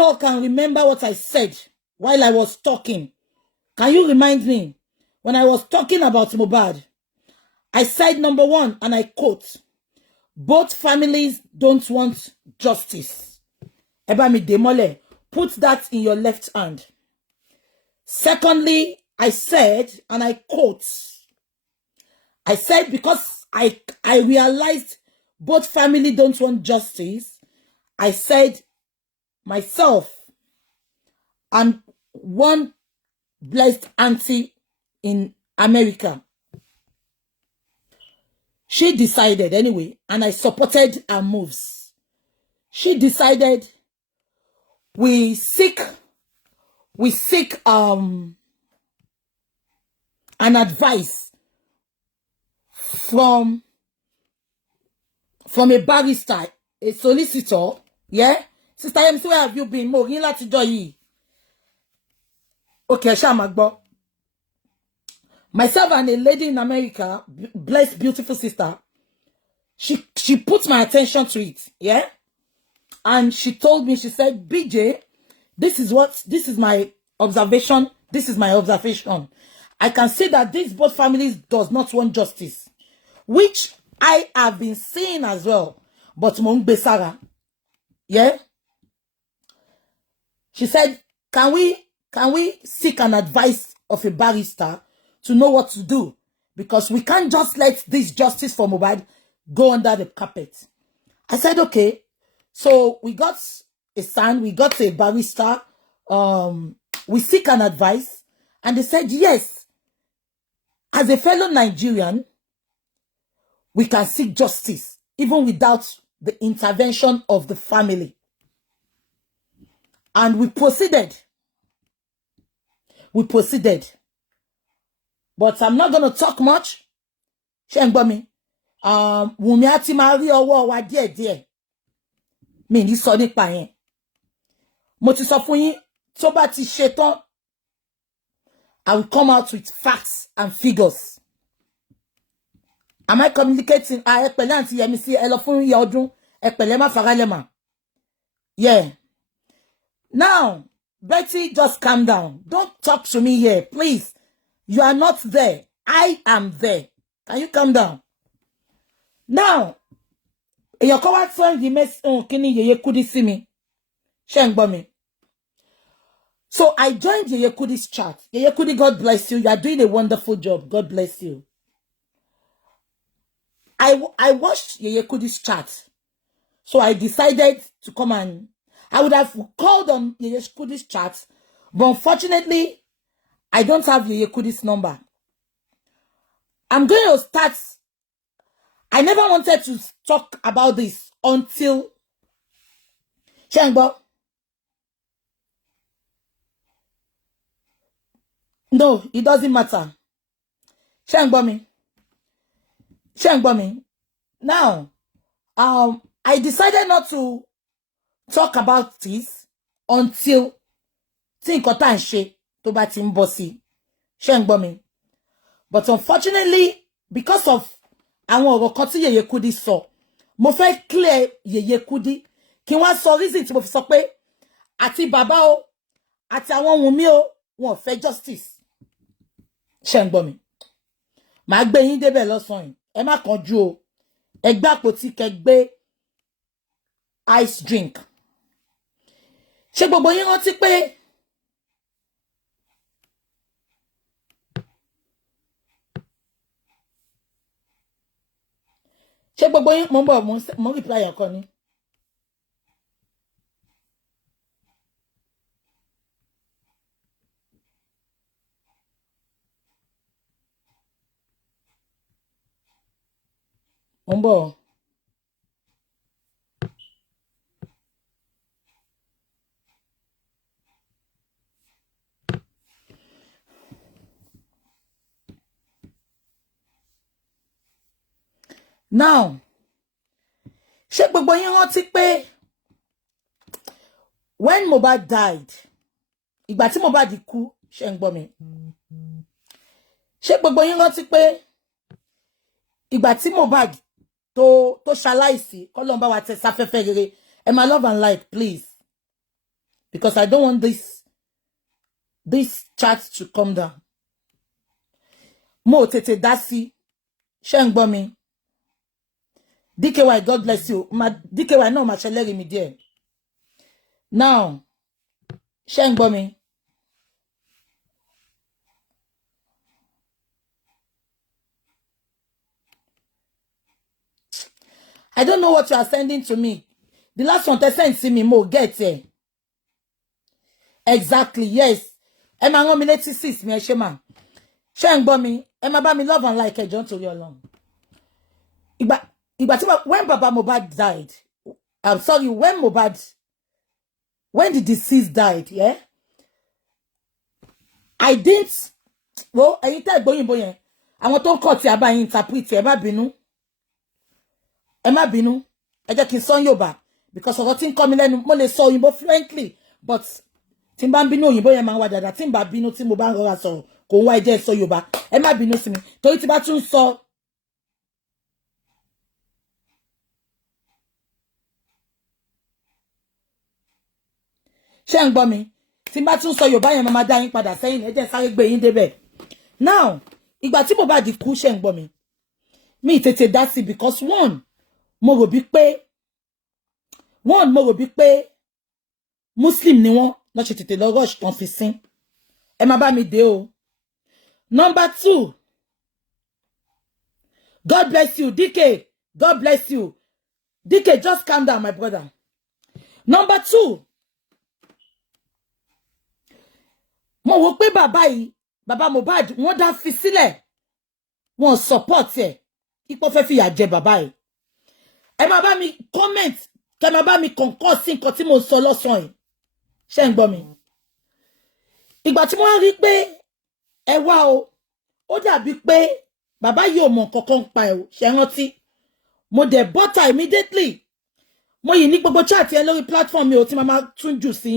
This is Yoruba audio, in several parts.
you all can remember what I said while I was talking, can you remind me? When I was talking about Mohbad, I said, number one, and I quote, both families don't want justice. Ebami Demole, put that in your left hand. Secondly, I said, and I quote, I said because I realized both families don't want justice, I said myself and one blessed auntie in America, she decided anyway, and I supported her moves. She decided we seek an advice from a barrister, a solicitor. Yeah, Sister MC, where have you been? Mo yin lati do yi. Okay, Shamagbo. Myself and a lady in America, blessed, beautiful sister, she put my attention to it, yeah? And she told me, she said, BJ, this is my observation. This is my observation. I can see that these both families does not want justice, which I have been seeing as well. But Mong Besara, yeah? She said, can we seek an advice of a barrister to know what to do? Because we can't just let this justice for Mohbad go under the carpet. I said, okay. So we got a son, we got a barrister, we seek an advice, and they said, yes, as a fellow Nigerian, we can seek justice, even without the intervention of the family. And we proceeded. But I'm not going to talk much. Wumi ati ma ri owo wa díẹ̀. Mi ní sọ nípa yẹn. Mo ti sọ fún yín, tó bá ti ṣe tán, I will come out with facts and figures. Am I communicating? Ẹ pẹ̀lẹ́ àǹtí Yẹmisí, ẹ lọ fún iye ọdún, ẹ pẹ̀lẹ́ má faralẹ̀ mà. Yeah. Now, Betty, just calm down. Don't talk to me here, please. You are not there. I am there. Can you calm down? Now, your cover song the mess kini Yeye Kudi see me. Me. So I joined Yeye Kudi's chat. Yeye Kudi, God bless you. You are doing a wonderful job. God bless you. I watched Yeye Kudi's chat. So I decided to come and I would have called on Yeye Kudi's chat, but unfortunately, I don't have Yeye Kudi's number. I'm going to start. I never wanted to talk about this until Shengbo. No, it doesn't matter. Shengbo me. Now, I decided not to talk about this until nǹkan tá ń ṣe tó bá ti ń bọ́ sí. Ṣé ń gbọ́ mi? But unfortunately, because of àwọn ọ̀rọ̀ kan tí Yeye Kudi sọ, mo fẹ́ clear Yeye Kudi kí wọ́n sọ reason tí mo fi sọ pé àti bàbá o àti àwọn Wùnmí o wọn ò fẹ́ justice. Ṣé ń gbọ́ mi? Màá gbé yín débẹ̀ lọ́sàn yìí. Ẹ má kánjú o. Ẹ gbé àpótí kẹ́ gbé ice drink. Ṣé gbogbo yín rántí pé mo ń bọ̀ mo reply ẹ̀kọ́ ni. Mo ń bọ̀. Now, ṣé gbogbo yín rántí pé when Mohbad died, ìgbà tí Mohbad kú, ṣé ń gbọ́ mi? Ṣé gbogbo yín rántí pé ìgbà tí Mohbad tó ṣaláìsí, k'Ọlọ́run bá wa tẹ́ sáfẹ́fẹ́ rere, ẹ máa love and like, please. because I don't want this chat to come down. Mo tètè dá sí. Ṣé ń gbọ́ mi. DKY, God bless you. DKY no ma ṣẹlẹ́rìí mi díẹ̀. Now, ṣé ń gbọ́ mi. I don't know what you are sending to me. The last one they sent to me, mo get here. Exactly, yes. Emma rán mi létí sis mi ẹ ṣé ma. Ṣé ń gbọ́ mi. Emma bá mi love and like ẹ jọ̀ọ́ nítorí Ọlọ́run. When Baba Mohbad died, I'm sorry, when the deceased died, yeah? I didn't, well, ẹ̀yin tẹ́ gbóyìnbó yẹn. Àwọn tó ń kọ́ tí a bá yín interpret ẹ má bínú. Ẹ má bínú. Ẹ jẹ́ kí n sọ Yorùbá because ọ̀rọ̀ tí ń kọ́ mi lẹ́nu mo lè sọ òyìnbó fluently but tí n bá ń bínú òyìnbó yẹn máa wá dáadáa tí n bá bínú tí mo bá ń rọra sọ̀rọ̀ kò ń wá ẹ jẹ́ sọ Yorùbá. Ẹ má bínú sí mi torí tí bá tún sọ ṣé ń gbọ́ mi tí n bá tún sọ Yorùbá yẹn máa dá yín padà sẹ́yìn ẹ jẹ́ sáré gbé yín débẹ̀. Now ìgbà tí Mohbad kú ṣé ń gbọ́ mi tètè dá sí because one mo rò bí pé Muslim ni wọ́n lọ ṣe tètè lọ rush kan fi sin. Ẹ má bá mi dé o. Number 2, God bless you DK, God bless you DK, just calm down my brother. Number 2, mo wò pé bàbá Mohbad wọ́n dá fi sílẹ̀ wọ́n support ẹ̀ ipò fẹ́ fìyà jẹ bàbá yìí. Ẹ má bá mi comment kẹ́ má bá mi concur sí nǹkan tí mo sọ lọ́sàn yìí. Ṣé ń gbọ́ mi. Ìgbà tí mo rí pé ẹ wá o ó dàbí pé bàbá yìí ò mọ̀ kankan pa ẹ̀ ṣé rántí mo dẹ̀ bọ́ta immediately mo yìí ní gbogbo chat yẹn lórí platform mi ò tí máa tún jù sí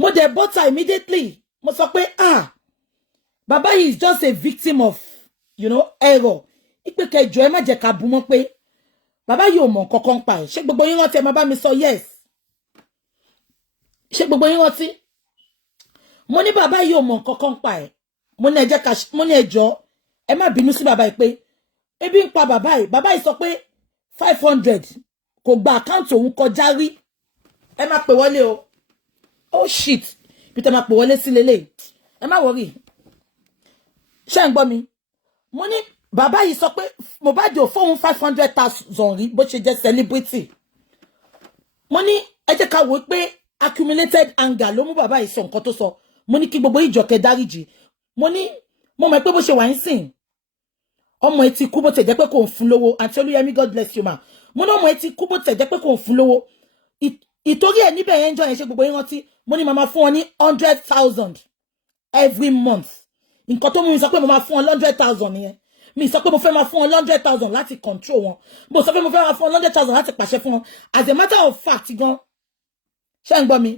mo dẹ̀ bọ́ta immediately mo sọ pé bàbá yìí is just a victim of error ipe kẹjọ ẹ má jẹ́ ká bú mọ́ pé bàbá yìí ò mọ̀ kankan pa ẹ̀ ṣé gbogbo yín rántí ẹ má bá mi sọ yes ṣé gbogbo yín rántí mo ní bàbá yìí ò mọ̀ kankan pa ẹ̀ mo ní ẹjọ́ ẹ má bínú sí bàbá yìí pé ebi ń pa bàbá yìí sọ pé 500 kò gba àkáǹtì òun kọjá rí ẹ má pè wọlé o oh shit bí tẹ má pè wọlé sí lélẹ̀ ẹ má worry ṣé ń gbọ́ mi mo ní bàbá yìí sọ pé Mohbad ò fóun 500,000 rí bó ṣe jẹ́ celebrity mo ní ẹ jẹ́ ká wò pé accumulated anger ló mú bàbá yìí sọ nǹkan tó sọ mo ní kí gbogbo ìjọkẹ́ dáríjì mo mọ̀ pé bó ṣe wà ń sìn ọmọ ẹ ti kú bó tẹ̀ jẹ́ pé kò ń fún lówó àti Olúyẹmí God bless you ma mo ní ọmọ ẹ ti kú bó tẹ̀ jẹ́ pé kò ń fún lówó ìtorí ẹ̀ níbẹ̀ yẹn ń jọ yẹn ṣe gbogbo yín rántí mo ní màmá fún wọn ní 100,000 every month nǹkan tó mú mi sọ pé mo máa fún wọn 100,000 nìyẹn mi sọ pé mo fẹ́ máa fún wọn 100,000 láti control wọn mo sọ pé mo fẹ́ máa fún wọn 100,000 láti pàṣẹ fún wọn as a matter of fact gan ṣé ń gbọ́ mi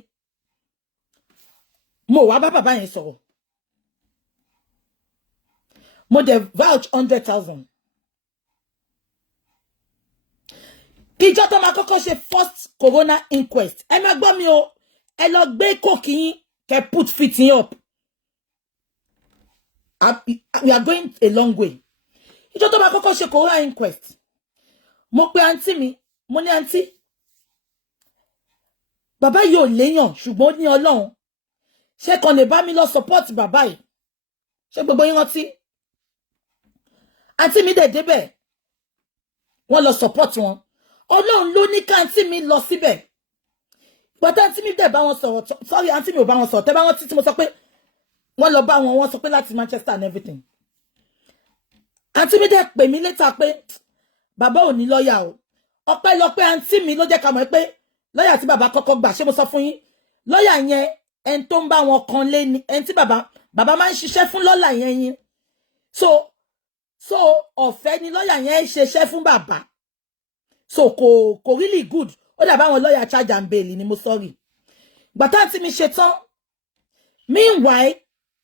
mo wá bá bàbá yẹn sọ̀rọ̀ mo dẹ̀ vouch 100,000 kíjọ́ tó máa kọ́kọ́ ṣe first corona inquest ẹ má gbọ́ mi o ẹ lọ gbé kókì yín kẹ́ put fit yín up we are going a long way kíjọ́ tó máa kọ́kọ́ ṣe corona inquest mo pe àǹtí mi mo ní àǹtí bàbá yìí ò léyàn ṣùgbọ́n ó ní Ọlọ́run ṣé kan lè bá mi lọ support bàbá yìí ṣé gbogbo yín rántí àǹtí mi dẹ̀ débẹ̀ wọ́n lọ support wọn Ọlọ́run ló ní ká àǹtí mi lọ síbẹ̀ gbọ́dọ̀ àǹtí mi dẹ̀ bá wọn sọ̀rọ̀ sorry àǹtí mi ò bá wọn sọ̀rọ̀ tẹ́ bá wọn títí mo sọ pé wọ́n lọ bá wọn wọ́n sọ pé láti Manchester and everything àǹtí mi dẹ̀ pè mí létà pé bàbá ò ní lọ́ọ̀yà o ọpẹ́lọpẹ́ àǹtí mi ló jẹ́ ká mọ̀ pé lọ́ọ̀yà tí bàbá kọ́kọ́ gbà ṣé mo sọ fún yín lọ́ọ̀yà yẹn ẹni tó ń bá wọn kan lé ní ẹni tí bàbá máa ń ṣiṣẹ́ fún lọ́ọ̀yà yẹn yín so ọ̀fẹ́ ni lọ́ọ̀yà yẹn ń ṣiṣẹ́ fún bàbá so kò really good ó dàbá àwọn lọ́ọ̀yà charge and bail ni mo sorry gbàtà tí mi ṣe tán meanwhile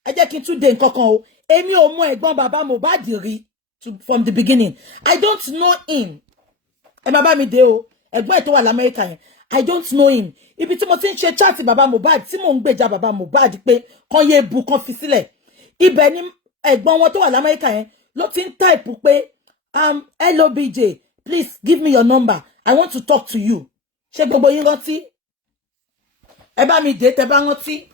ẹ jẹ́ kí n tún dé nǹkan kan o èmi ò mọ ẹ̀gbọ́n bàbá Mohbad rí from the beginning I don't know him ẹ má bá mi dé o ẹ̀gbọ́n ẹ̀ tó wà l'Amẹ́ríkà yẹn I don't know him. Ibi tí mo ti ń ṣe chat baba Mohbad tí mò ń gbèjà baba Mohbad pé kan yé bu kan fi sílẹ̀. Ibẹ̀ ni ẹ̀gbọ́n wọn tó wà l'Amẹ́ríkà yẹn ló ti ń type pé hello BJ, please give me your number. I want to talk to you. Ṣé gbogbo yín rántí? Ẹ bá mi dé tẹ́ bá rántí.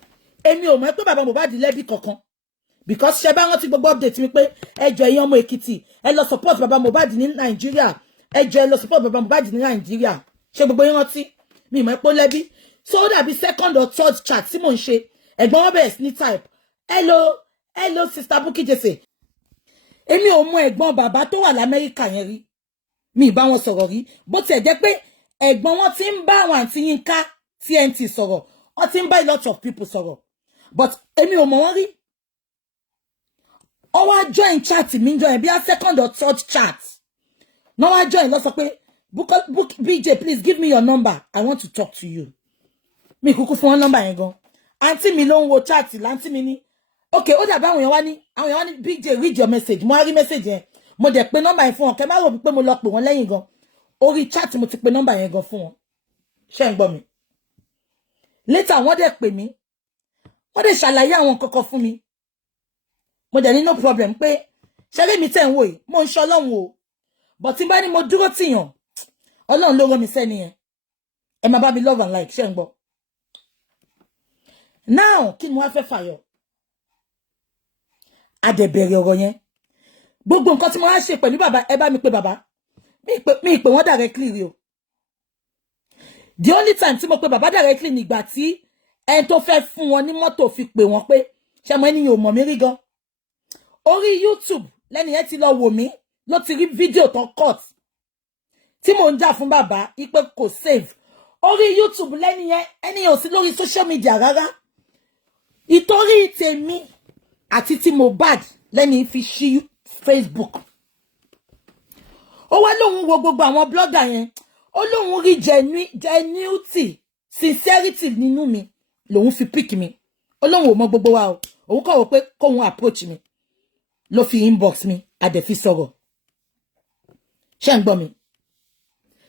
Èmi ò mọ̀ pé baba Mohbad lẹ́bi kankan. Because ṣé bá rántí gbogbo update mi pé ẹ jọ̀ọ́ ẹ̀yin ọmọ Èkìtì, ẹ lọ support baba Mohbad ní Nàìjíríà. Ẹ jọ̀ọ́ ẹ lọ support baba Mohbad ní Nàìjíríà. Ṣé gbogbo yín rántí? Mi mọ̀ pé lẹ́bi. So ó dàbí second or third chat tí mò ń ṣe. Ẹ̀gbọ́n wọn bẹ̀rẹ̀ sí ní type. Hello sister Bukky Jesse. Èmi ò mọ̀ ẹ̀gbọ́n bàbá tó wà l'Amẹ́ríkà yẹn rí. Mi bá wọn sọ̀rọ̀ rí. Bó tiẹ̀ jẹ́ pé ẹ̀gbọ́n wọn ti ń bá àwọn àǹtí Yínká TNT sọ̀rọ̀. Wọ́n ti ń bá a lot of people sọ̀rọ̀. But èmi ò mọ̀ wọ́n rí. Ó wá join chat mi join bí a second or third chat. No wá join lọ sọ pé BJ, please give me your number. I want to talk to you. Mi kúkú fún wọn number yẹn gan. Aunty mi ló ń wo chat l'anti mi ní. Okay, ó dàbí àwọn èèyàn wá ní BJ read your message. Mo rí message yẹn. Mo dẹ̀ pé number yẹn fún wọn. Kẹ́ má rò pé mo lọ pè wọ́n lẹ́yìn gan. Orí chat mo ti pè number yẹn gan fún wọn. Ṣé ń gbọ́ mi? Later wọ́n dẹ̀ pè mí. Wọ́n dẹ̀ ṣàlàyé àwọn kankan fún mi. Mo dẹ̀ ní no problem pé ṣẹ́rí mi tẹ̀ ń wò yìí. Mo ń ṣe Ọlọ́run o. But tí n bá ní mo dúró tìyàn. Ọlọ́run ló rán mi sẹ́ni yẹn. Ẹ máa bá mi love and like. Ṣé ń gbọ́? Now, kí ni wọ́n fẹ́ fàyọ? A dẹ̀ bẹ̀rẹ̀ ọ̀rọ̀ yẹn. Gbogbo nǹkan tí mo wá ṣe pẹ̀lú bàbá, ẹ bá mi pé bàbá. Mi pè wọ́n directly rí o. The only time tí mo pè bàbá directly nígbà tí ẹni tó fẹ́ fún wọn ní mọ́tò fi pè wọ́n pé ṣé mo ẹni yóò mọ̀ mí rí gan. Orí YouTube lẹ́ni yẹn ti lọ wò mí ló ti rí fídíò tó cut tí mò ń jà fún bàbá ipe kò save. Orí YouTube lẹ́ni yẹn ẹni yẹn ò sí lórí social media rárá. Ìtorí tèmi àti tí Mohbad lẹ́ni fi ṣí Facebook. Ó wá lóhun wo gbogbo àwọn blogger yẹn. Ó lóhun rí genuity, sincerity nínú mi. Lóhun fi pick mi. Ó lóhun ò mọ gbogbo wa o. Òun kọ̀ wò pé kóhun approach mi. Ló fi inbox mi. A dẹ̀ fi sọ̀rọ̀. Ṣé ń gbọ́ mi?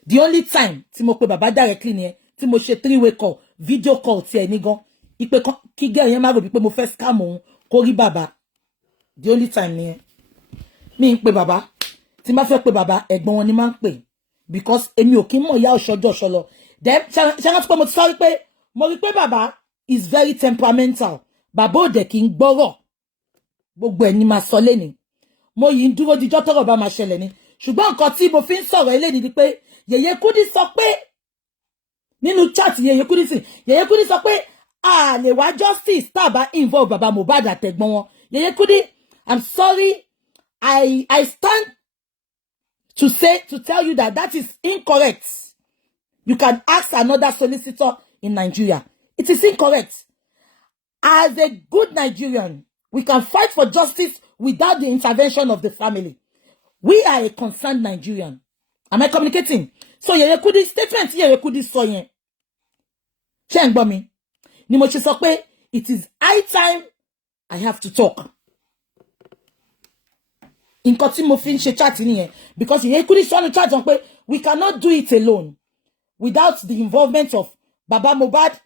The only time tí mo pe bàbá directly nìyẹn. Tí mo ṣe 3-way call, video call ti ẹ̀ ní gan. Ipe kí girl yẹn má rò bí pé mo fẹ́ scam òun kó rí bàbá. The only time nìyẹn. Mi ń pe bàbá. Tí n bá fẹ́ pe bàbá, ẹ̀gbọ́n wọn ni máa ń pè. Because èmi ò kí mọ̀ ìyá ọ̀ṣọ́jọ́ ọ̀ṣọ́lọ. Then ṣé rántí pé mo ti sọ wípé mo rí pé bàbá is very temperamental. Bàbá ò dẹ̀ kí ń gbọ́rọ̀. Gbogbo ẹ̀ ni máa sọ lénìí. Mo yìí ń dúró dijọ́ tọ́rọ̀ bá máa ṣẹlẹ̀ ni. Ṣùgbọ́n nǹkan tí mo fi ń sọ̀rọ̀ eléyìí ni pé Yèyé Kudi sọ pé nínú chat Yèyé Kudi sọ pé a lè wá justice tá bá involve baba Mohbad àtẹ̀gbọ́n wọn. Yèyé Kudi, I'm sorry. I stand to tell you that is incorrect. You can ask another solicitor in Nigeria. It is incorrect. As a good Nigerian, we can fight for justice without the intervention of the family. We are a concerned Nigerian. Am I communicating? So Yèyé Kudi statement Yèyé Kudi sọ yẹn. Ṣé ń gbọ́ mi? Ni mo ṣe sọ pé it is high time I have to talk. Nǹkan tí mo fi ń ṣe chat nìyẹn. Because Yèyé Kudi sọ ní chat wọn pé we cannot do it alone without the involvement of Baba Mohbad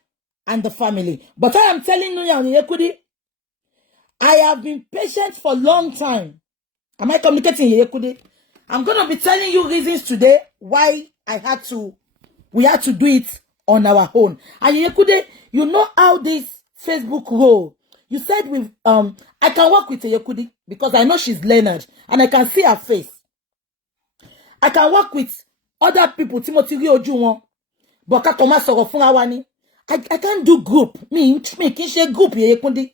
and the family. But I am telling you now, Yèyé Kudi, I have been patient for a long time. Am I communicating, Yèyé Kudi? I'm going to be telling you reasons today why we had to do it on our own. And Yèyé Kudi, you know how this Facebook roll. You said I can work with Yèyé Kudi because I know she's learned and I can see her face. I can work with other people, Timothy ojú wọn. But ká kàn máa sọ̀rọ̀ fúnra wa ni. I can't do group. Me kì í ṣe group Yèyé Kudi.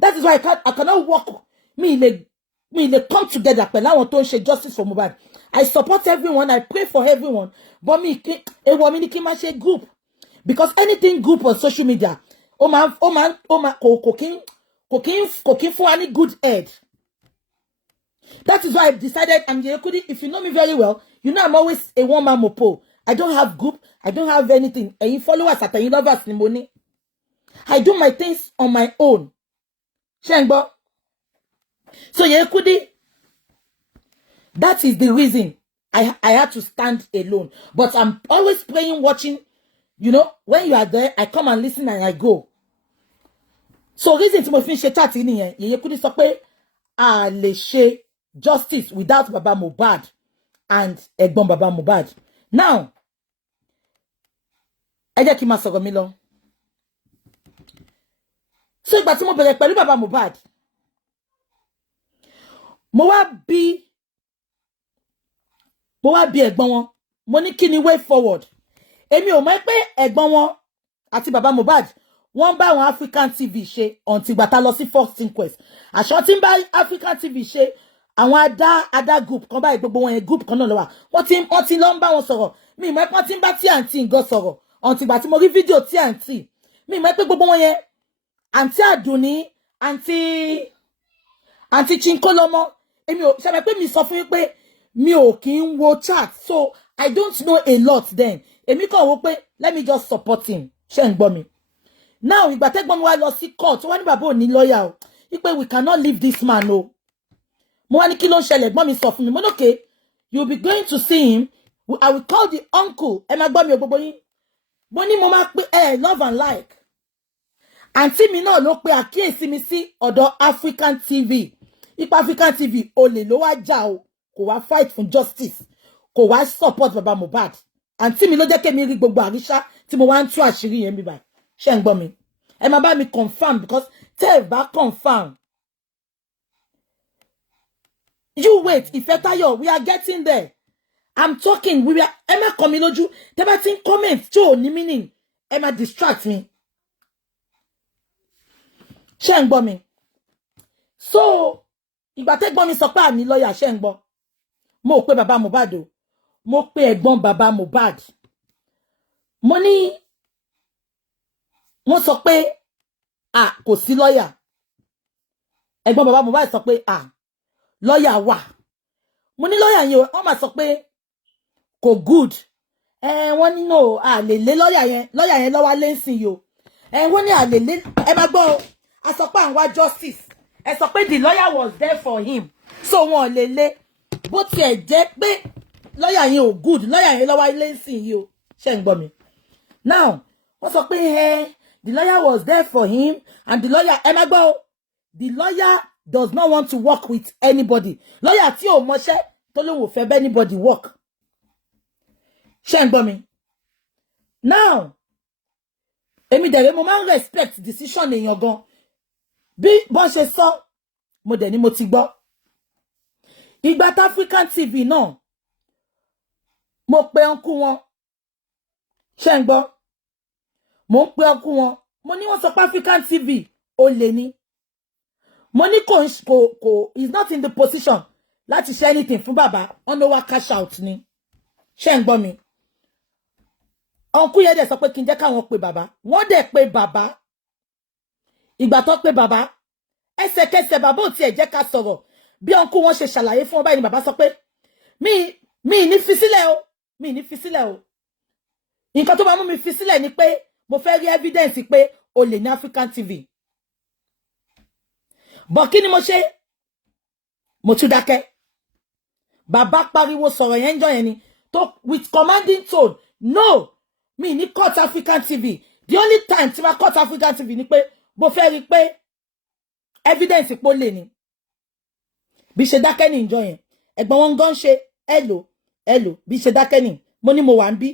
That is why I cannot work. They come together pẹ̀lú àwọn tó ń ṣe justice for Mohbad. I support everyone. I pray for everyone. But mi ní kí n máa ṣe group. Because anything group on social media, kò kí fún wa ní good head. That is why I decided, and Yèyé Kudi, if you know me very well, you know I'm always a one-man mopo. I don't have group. I don't have anything. Ẹ̀yin followers àtẹ̀yin lovers ni mo ní. I do my things on my own. Ṣé ń gbọ́? So Yèyé Kudi, that is the reason I had to stand alone. But I'm always praying, watching You know, when you are there, I come and listen and I go. So reason tí mo fi ń ṣe chat nìyẹn, Yèyé Kudi sọ pé a lè ṣe justice without Baba Mohbad and Ẹ̀gbọ́n Baba Mohbad. Now, ẹ jẹ́ kí n máa sọ̀rọ̀ mi lọ. So ìgbà tí mo bẹ̀rẹ̀ pẹ̀lú Baba Mohbad, mo wá bí ẹ̀gbọ́n wọn, mo ní kí ni way forward. Èmi ò mọ̀ pé ẹ̀gbọ́n wọn àti Baba Mohbad wọ́n bá àwọn African TV ṣe until gbà tá lọ sí First Inquest. Àṣọ tí ń bá African TV ṣe àwọn ada group kan báyìí, gbogbo wọn yẹn group kan náà ló wà. Wọ́n ti lọ ń bá wọn sọ̀rọ̀. Mi mọ̀ pé wọ́n ti ń bá tí àǹtí ngan sọ̀rọ̀ until gbà tí mo rí fídíò tí àǹtí. Mi mọ̀ pé gbogbo wọn yẹn àǹtí Àdùnní, àǹtí Chinkolomo. Èmi ò ṣe pé mi sọ fún yín pé mi ò kí ń wo chat. So I don't know a lot then. Èmi kàn wò pé let me just support him. Ṣé ń gbọ́ mi? Now, ìgbà tẹ́gbọ́n mi wá lọ sí court, wọ́n ní bàbá ò ní lawyer o. Wípé we cannot leave this man o. Mo wá ní kí ló ń ṣẹlẹ̀, ẹ̀gbọ́n mi sọ fún mi. Mo ní okay, you'll be going to see him. I will call the uncle. Ẹ máa gbọ́ mi o gbogbo yín. Mo ní mo máa pe love and like. Àǹtí mi náà ló pe àkíyèsí mi sí ọ̀dọ̀ African TV. Ipa African TV olè ló wá jà o. Kò wá fight for justice. Kò wá support Baba Mohbad. Àǹtí mi ló jẹ́ kémi rí gbogbo àríṣà tí mo wá ń tú àṣírí yẹn bí báyìí. Ṣé ń gbọ́ mi? Ẹ máa bá mi confirm because tell ẹ confirm. You wait, Ifetayo, we are getting there. I'm talking, we are ẹ má kọ mi lójú. Tẹ́ bá ti ń comment tí ò ní meaning, ẹ má distract me. Ṣé ń gbọ́ mi? So, ìgbà tẹ́gbọ́n mi sọ pé àní lawyer ṣé ń gbọ́. Mo pe Baba Mohbad o. Mo pe ẹ̀gbọ́n Baba Mohbad. Mo ní wọ́n sọ pé kò sí lawyer. Ẹ̀gbọ́n Baba Mohbad sọ pé lawyer wà. Mo ní lawyer yẹn wọ́n máa sọ pé kò good. Wọ́n ní no lè lé lawyer yẹn ló wá lé ńsìn yo. Wọ́n ní lè lé ẹ má gbọ́ o. A sọ pé àwọn wá justice. Ẹ sọ pé the lawyer was there for him. So wọ́n lè lé. Bó tiẹ̀ jẹ́ pé lawyer yẹn ò good, lawyer yẹn ló wá lé ńsìn yo. Ṣé ń gbọ́ mi? Now, wọ́n sọ pé the lawyer was there for him and the lawyer ẹ má gbọ́ o. The lawyer does not want to work with anybody. Lawyer tí ò mọṣẹ́ tó lóun ò fẹ́ bẹ́ anybody work. Ṣé ń gbọ́ mi? Now, èmi dẹ̀ mo máa ń respect decision èèyàn gan. Bí bọ́n ṣe sọ, mo dẹ̀ ni mo ti gbọ́. Ìgbà African TV náà, mo pe uncle wọn. Ṣé ń gbọ́? Mo ń pe uncle wọn. Mo ní wọ́n sọ pé African TV olè ni. Mo ní kò is not in the position láti ṣe anything fún bàbá. On no wa cash out ni. Ṣé ń gbọ́ mi? Uncle yẹn dẹ̀ sọ pé kí n jẹ́ káwọn pe bàbá. Wọ́n dẹ̀ pe bàbá. Ìgbà tó pe bàbá, ẹsẹ̀kẹsẹ̀ bàbá ò tiẹ̀ jẹ́ ká sọ̀rọ̀. Bí uncle wọn ṣe ṣàlàyé fún wọn báyìí ni bàbá sọ pé mi ní fi sílẹ̀ o. Mi ní fi sílẹ̀ o. Nǹkan tó máa mú mi fi sílẹ̀ ni pé mo fẹ́ rí evidence pé olè ní African TV. But kí ni mo ṣe? Mo tún dákẹ́. Bàbá pariwo sọ̀rọ̀ yẹn jọ yẹn ni with commanding tone. No, mi ní court African TV. The only time tí ma court African TV ni pé mo fẹ́ rí pé evidence pé olè ni. Bí ṣe dákẹ́ ní ìjọ yẹn. Ẹ̀gbọ́n wọn gan ṣe hello bí ṣe dákẹ́ ní. Mo ní mo wà ń bí.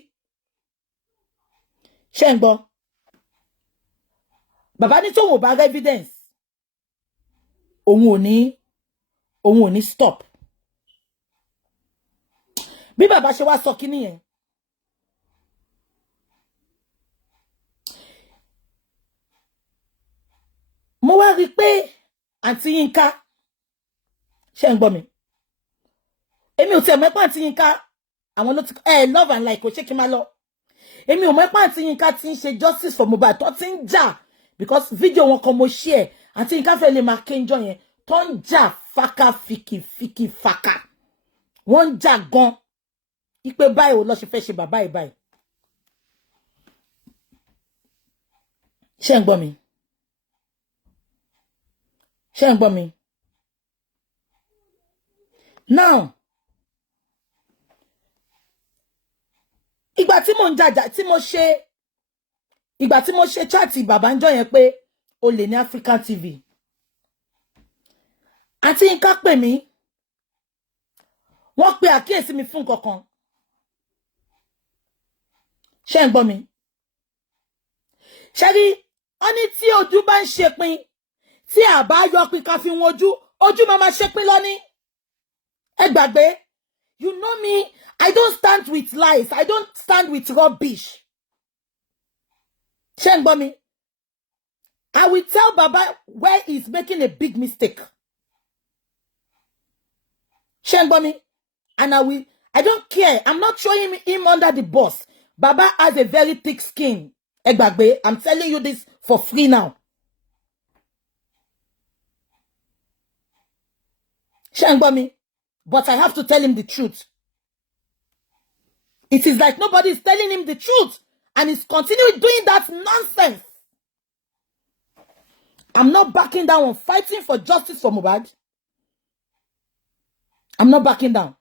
Ṣé ń gbọ́? Bàbá ní tóun ò bá evidence. Òun ò ní stop. Bí bàbá ṣe wá sọ kíní yẹn. Mo wá rí pé àǹtí Yínká ṣé ń gbọ́ mi? Èmi ò tiẹ̀ mọ̀ pé àǹtí Yínká àwọn ló ti love and like kò ṣe kí n máa lọ. Èmi ò mọ̀ pé àǹtí Yínká ti ń ṣe justice for Mohbad tó ti ń jà because video wọn kan mo share àǹtí Yínká fẹ́ lè máa kéńjọ yẹn tó ń jà faka fiki faka. Wọ́n ń jà gan. Ipe báyìí ò lọ ṣe fẹ́ ṣe bàbá ẹ̀ báyìí. Ṣé ń gbọ́ mi? Ṣé ń gbọ́ mi? Now, ìgbà tí mo ń jàjà tí mo ṣe ìgbà tí mo ṣe chat bàbá ńjọ́ yẹn pé o lè ní African TV. Àǹtí Yínká pè mí. Wọ́n pe àkíyèsí mi fún kankan. Ṣé ń gbọ́ mi? Ṣé rí, wọ́n ní tí ojú bá ń ṣepin, tí a bá yọ pin ká fi wọn ojú máa ṣepin lọ ní. Ẹ gbàgbé, you know me, I don't stand with lies, I don't stand with rubbish. Ṣé ń gbọ́ mi? I will tell Baba where he's making a big mistake. Ṣé ń gbọ́ mi? And I don't care. I'm not throwing him under the bus. Baba has a very thick skin. Ẹ gbàgbé, I'm telling you this for free now. Ṣé ń gbọ́ mi? But I have to tell him the truth. It is like nobody is telling him the truth. And he's continuing doing that nonsense. I'm not backing down on fighting for justice for Mohbad. I'm not backing down.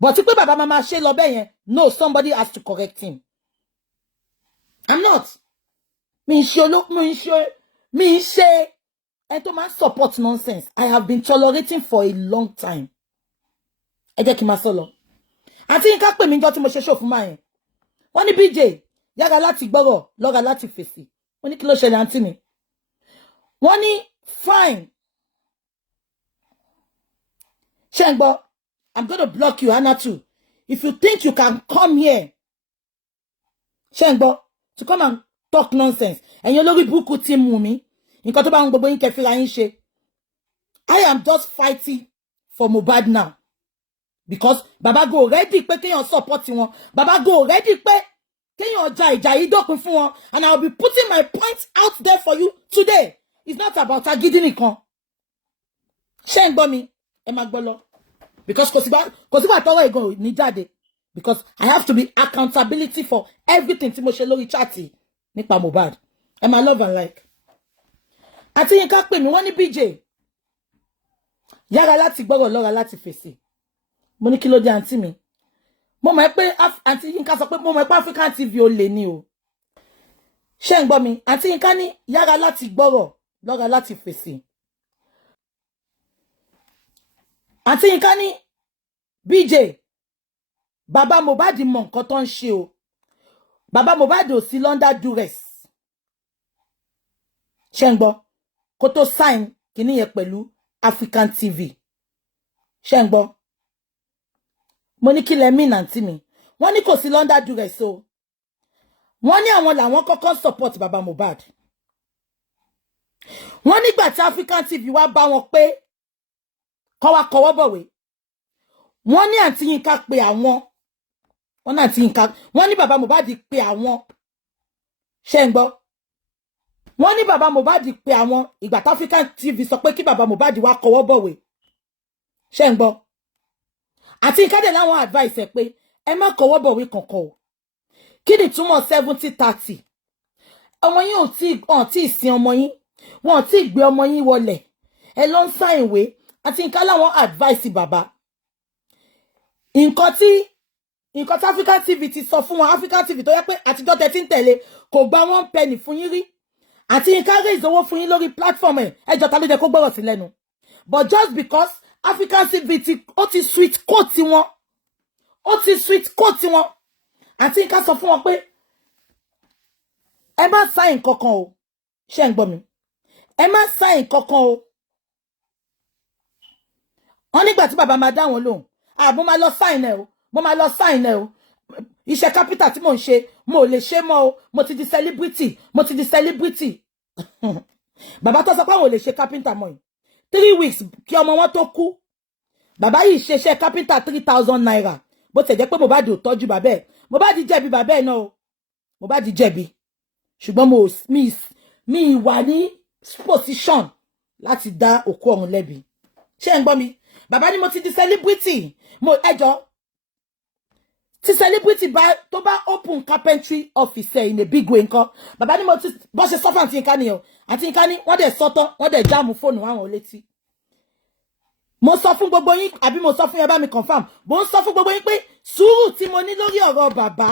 But if Baba Mama ṣe lọ bẹ́ẹ̀ yẹn, no, somebody has to correct him. I'm not. Me ṣe and to man support nonsense. I have been tolerating for a long time. Ẹ jẹ́ kí n máa sọ lọ. Àǹtí Yínká pè mí níjọ́ tí mo ṣe show fún máa yẹn. Wọ́n ní BJ, yára láti gbọ́rọ̀, lọ́ra láti fèsì. Wọ́n ní kí ló ṣẹlẹ̀ àǹtí mi. Wọ́n ní fine. Ṣé ń gbọ́, I'm going to block you, Anna too. If you think you can come here, ṣé ń gbọ́, to come and talk nonsense. And you're lórí Bukky tí mú mi. Nǹkan tó bá ń gbogbo yín kẹ́ fira yín ṣe. I am just fighting for Mohbad now. Because Baba go ready pé kéèyàn support wọn. Baba go ready pé kéèyàn ja ìjà yìí dópin fún wọn. And I'll be putting my points out there for you today. It's not about agídí nìkan. Ṣé ń gbọ́ mi? Ẹ máa gbọ́ lọ. Because kò sígbà tọ́wọ́ ìgàn ní jáde. Because I have to be accountability for everything tí mo ṣe lórí chat nípa Mohbad. Ẹ máa love and like. Àǹtí Yínká pè mí, wọ́n ní BJ. Yára láti gbọ́rọ̀, lọ́ra láti fèsì. Mo ní kí ló dé àǹtí mi. Mo mọ̀ pé àǹtí Yínká sọ pé mo mọ̀ pé African TV ó lè ní o. Ṣé ń gbọ́ mi? Àǹtí Yínká ní yára láti gbọ́rọ̀, lọ́ra láti fèsì. Àǹtí Yínká ní BJ, Baba Mohbad mọ nǹkan tó ń ṣe o. Baba Mohbad ò sí London duress. Ṣé ń gbọ́, kó tó sign kíní yẹn pẹ̀lú African TV. Ṣé ń gbọ́. Mo ní kí lẹ mean àǹtí mi. Wọ́n ní kò sí London duress o. Wọ́n ní àwọn làwọn kọ́kọ́ support Baba Mohbad. Wọ́n nígbà tí African TV wá bá wọn pé kọ́ wá kọwọ́ bọ̀wé. Wọ́n ní àǹtí Yínká pé àwọn. Wọ́n ní àǹtí Yínká. Wọ́n ní Baba Mohbad pé àwọn. Ṣé ń gbọ́. Wọ́n ní Baba Mohbad pé àwọn ìgbà tí African TV sọ pé kí Baba Mohbad wá kọwọ́ bọ̀wé. Ṣé ń gbọ́. Àǹtí Yínká dẹ̀ láwọn advice ẹ̀ pé ẹ má kọwọ́ bọ̀wé kankan o. Kí ni túmọ̀ 70-30? Ọmọ yín ò tí sin ọmọ yín. Wọ́n ò tí gbé ọmọ yín wọlẹ̀. Ẹ lọ ń sign ìwé. Àǹtí Yínká láwọn advice bàbá. Nǹkan tí African TV ti sọ fún wọn, African TV tó yẹ pé àtijọ́ tẹ́ ti ń tẹ̀lé kò gba 1 penny fún yín rí. Àǹtí Yínká raise owó fún yín lórí platform ẹ̀. Ẹjọ́ ta ló jẹ́ kó gbọ́rọ̀ sí lẹ́nu. But just because African TV ó ti sweet coat wọn. Ó ti sweet coat wọn. Àǹtí Yínká sọ fún wọn pé ẹ má sign kankan o. Ṣé ń gbọ́ mi? Ẹ má sign kankan o. Wọ́n nígbà tí bàbá máa dá wọn lóhùn. Mo máa lọ sign ẹ o. Mo máa lọ sign ẹ o. Iṣẹ́ capital tí mò ń ṣe, mo ò lè ṣe mọ́ o. Mo ti di celebrity. Mo ti di celebrity. Bàbá tó sọ pé àwọn ò lè ṣe capital mọ́ yìí. 3 weeks kí ọmọ wọn tó kú. Bàbá yìí ṣe iṣẹ́ capital 3,000 naira. Bó ti jẹ́ pé Mohbad ò tọ́jú bàbá ẹ̀. Mohbad jẹ̀bi bàbá ẹ̀ náà o. Mohbad jẹ̀bi. Ṣùgbọ́n mi wà ní position láti dá òkú ọ̀run lẹ́bi. Ṣé ń gbọ́ mi? Bàbá ní mo ti di celebrity. Ẹjọ́. Tí celebrity tó bá open carpentry office in a big way nǹkan. Bàbá ní mo ti bó ṣe sọ fún Àǹtí Yínká ni o. Àǹtí Yínká ní wọ́n dẹ̀ sọ́tọ̀, wọ́n dẹ̀ jáàmù fóònù àwọn létí. Mo sọ fún gbogbo yín àbí mo sọ fún yín bá mi confirm. Mo sọ fún gbogbo yín pé sùúrù tí mo ní lórí ọ̀rọ̀ bàbá.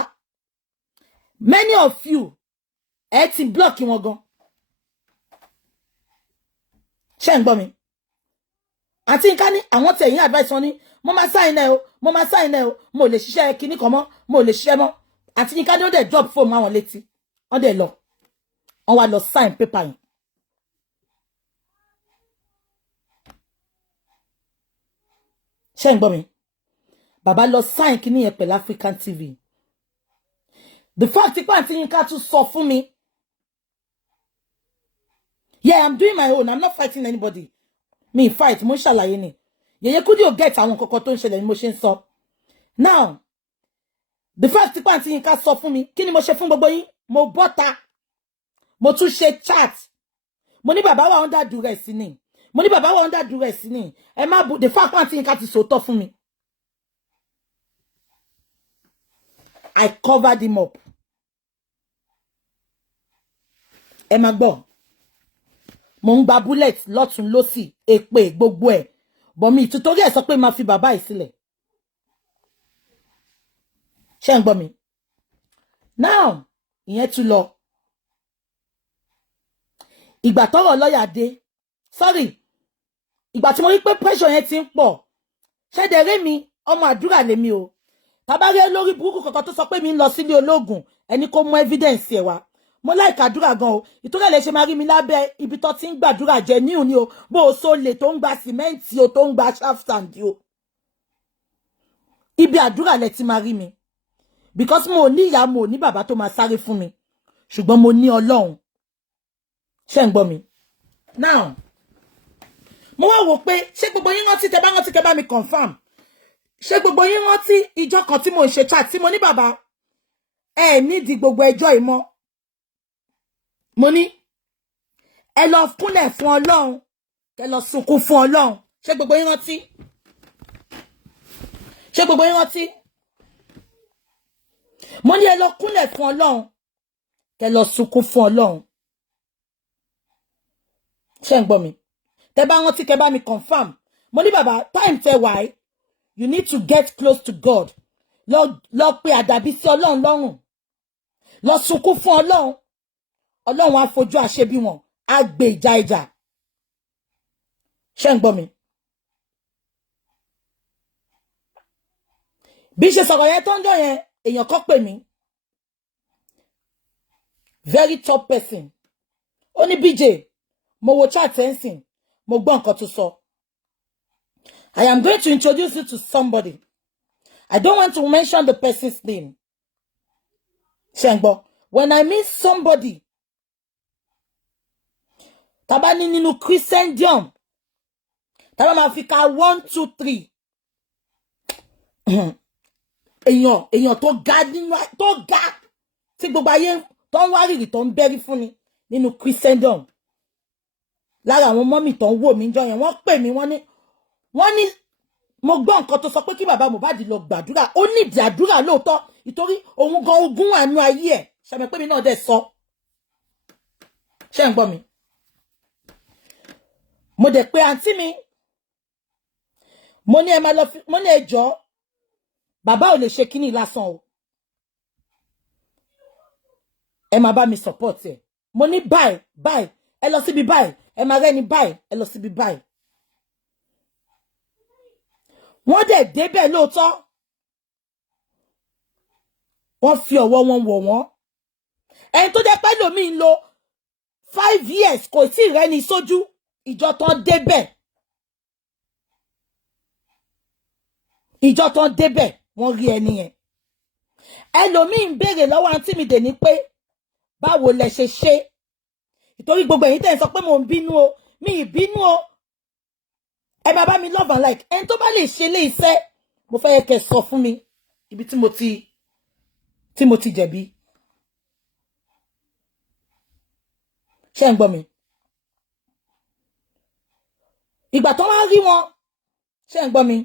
Many of you ẹ ti block wọn gan. Ṣé ń gbọ́ mi? Àǹtí Yínká ní àwọn tẹ̀ yín advice wọn ní mo máa sign ẹ o, mo máa sign ẹ o, mo lè ṣiṣẹ́ kinní kan mọ́, mo lè ṣiṣẹ́ mọ́. Àǹtí Yínká ní ó dẹ̀ drop phone máwọn létí. Wọ́n dẹ̀ lọ. Wọ́n wá lọ sign paper yẹn. Ṣé ń gbọ́ mi? Bàbá lọ sign kinní yẹn pẹ̀lú African TV. The fact pé Àǹtí Yínká tún sọ fún mi. Yeah, I'm doing my own. I'm not fighting anybody. Me fight, mo ṣàlàyé ni. Yeye Kudi o get àwọn nǹkan tó ń ṣẹlẹ̀ ni mo ṣe ń sọ. Now, the fact pé Àǹtí Yínká sọ fún mi, kí ni mo ṣe fún gbogbo yín? Mo bọ́ta. Mo tún ṣe chat. Mo ní bàbá wa under duress ni. Mo ní bàbá wa under duress ni. Ẹ má bu, the fact pé Àǹtí Yínká ti sòótọ́ fún mi. I covered him up. Ẹ má gbọ́. Mo ń gba bullet lọ́tún lósì, èpè gbogbo ẹ̀. But mi tutorial sọ pé máa fi bàbá yìí sílẹ̀. Ṣé ń gbọ́ mi? Now, ìyẹn tún lọ. Ìgbà tọ́rọ̀ lọ́yà dé. Sorry. Ìgbà tí mo rí pé pressure yẹn ti ń pọ̀. Ṣé dere mi ọmọ àdúrà lèmi o. Bàbá rẹ̀ lórí burúkú kankan tó sọ pé mi ń lọ sílé ológun, ẹni kó mú evidence ẹ̀ wá. Mo like àdúrà gan o. Ìtúrẹ́ lè ṣe máa rí mi lábẹ́ ibi tó ti ń gbàdúrà jẹ níhùn ni o. Bó o so lè tó ń gba cement o, tó ń gba shaft sand o. Ibi àdúrà lẹ ti máa rí mi. Because mo ní ìyá, mo ní bàbá tó máa sáré fún mi. Ṣùgbọ́n mo ní Ọlọ́run. Ṣé ń gbọ́ mi? Now, mo wá wò pé ṣé gbogbo yín rántí tẹ́ bá rántí kẹ́ bá mi confirm. Ṣé gbogbo yín rántí ìjọ kan tí mo ń ṣe chat tí mo ní bàbá ẹ ní di gbogbo ẹjọ́ ìmọ̀. Mo ní ẹ lọ kúnlẹ̀ fún Ọlọ́run, kẹ́ lọ sunkún fún Ọlọ́run. Ṣé gbogbo yín rántí? Ṣé gbogbo yín rántí? Mo ní ẹ lọ kúnlẹ̀ fún Ọlọ́run, kẹ́ lọ sunkún fún Ọlọ́run. Ṣé ń gbọ́ mi? Tẹ́ bá rántí kẹ́ bá mi confirm. Mo ní bàbá time tẹ́ why you need to get close to God. Lọ pé àdàbí sí Ọlọ́run lọ́rùn. Lọ sunkún fún Ọlọ́run. Ọlọ́run á fojú àṣebí wọn, á gbé ìjà ìjà. Ṣé ń gbọ́ mi? Bí ṣe sọ̀rọ̀ yẹn tó ń jọ yẹn, èèyàn kan pè mí. Very top person. Ó ní BJ, mo wo chat sensing, mo gbọ́ nǹkan tó sọ. I am going to introduce you to somebody. I don't want to mention the person's name. Ṣé ń gbọ́? When I mean somebody, tàbá ní nínú Christendom, tàbá máa fi ka 1, 2, 3. Èèyàn tó ga nínú tó ga tí gbogbo ayé tó ń wárìrì tó ń bẹ́rí fún ni nínú Christendom. Lára àwọn mọ́mì tó ń wò mí jọ yẹn, wọ́n pè mí, wọ́n ní mo gbọ́ nǹkan tó sọ pé kí bàbá Mohbad lọ gbàdúrà. Ó ní ìdí àdúrà lóòótọ́ ìtorí òun gan ogún àánú ayé ẹ̀. Ṣàmì pé mi náà dẹ̀ sọ. Ṣé ń gbọ́ mi? Mo dẹ̀ pé àǹtí mi. Mo ní ẹ máa lọ mo ní ẹjọ́ bàbá ò lè ṣe kíní lásán o. Ẹ máa bá mi support ẹ. Mo ní báyìí, ẹ lọ síbi báyìí, ẹ máa rẹ́ni báyìí, ẹ lọ síbi báyìí. Wọ́n dẹ̀ débẹ̀ lóòótọ́. Wọ́n fi ọwọ́ wọn wọ̀ wọ́n. Ẹni tó jẹ́ pé lómi ń lo 5 years kò tí ì rẹ́ni sójú. Ìjọ tán débẹ̀. Ìjọ tán débẹ̀, wọ́n rí ẹni yẹn. Ẹlòmíì ń béèrè lọ́wọ́ àǹtí mi dè ní pé báwo lẹ ṣe ṣe? Ìtorí gbogbo ẹ̀yin tẹ́ ń sọ pé mo ń bínú o, mi ì bínú o. Ẹ bá mi love and like. Ẹni tó bá lè ṣe lé iṣẹ́, mo fẹ́ yẹ kẹ́ sọ fún mi ibi tí mo ti jẹ̀bi. Ṣé ń gbọ́ mi? Ìgbà tó wá rí wọn, ṣé ń gbọ́ mi?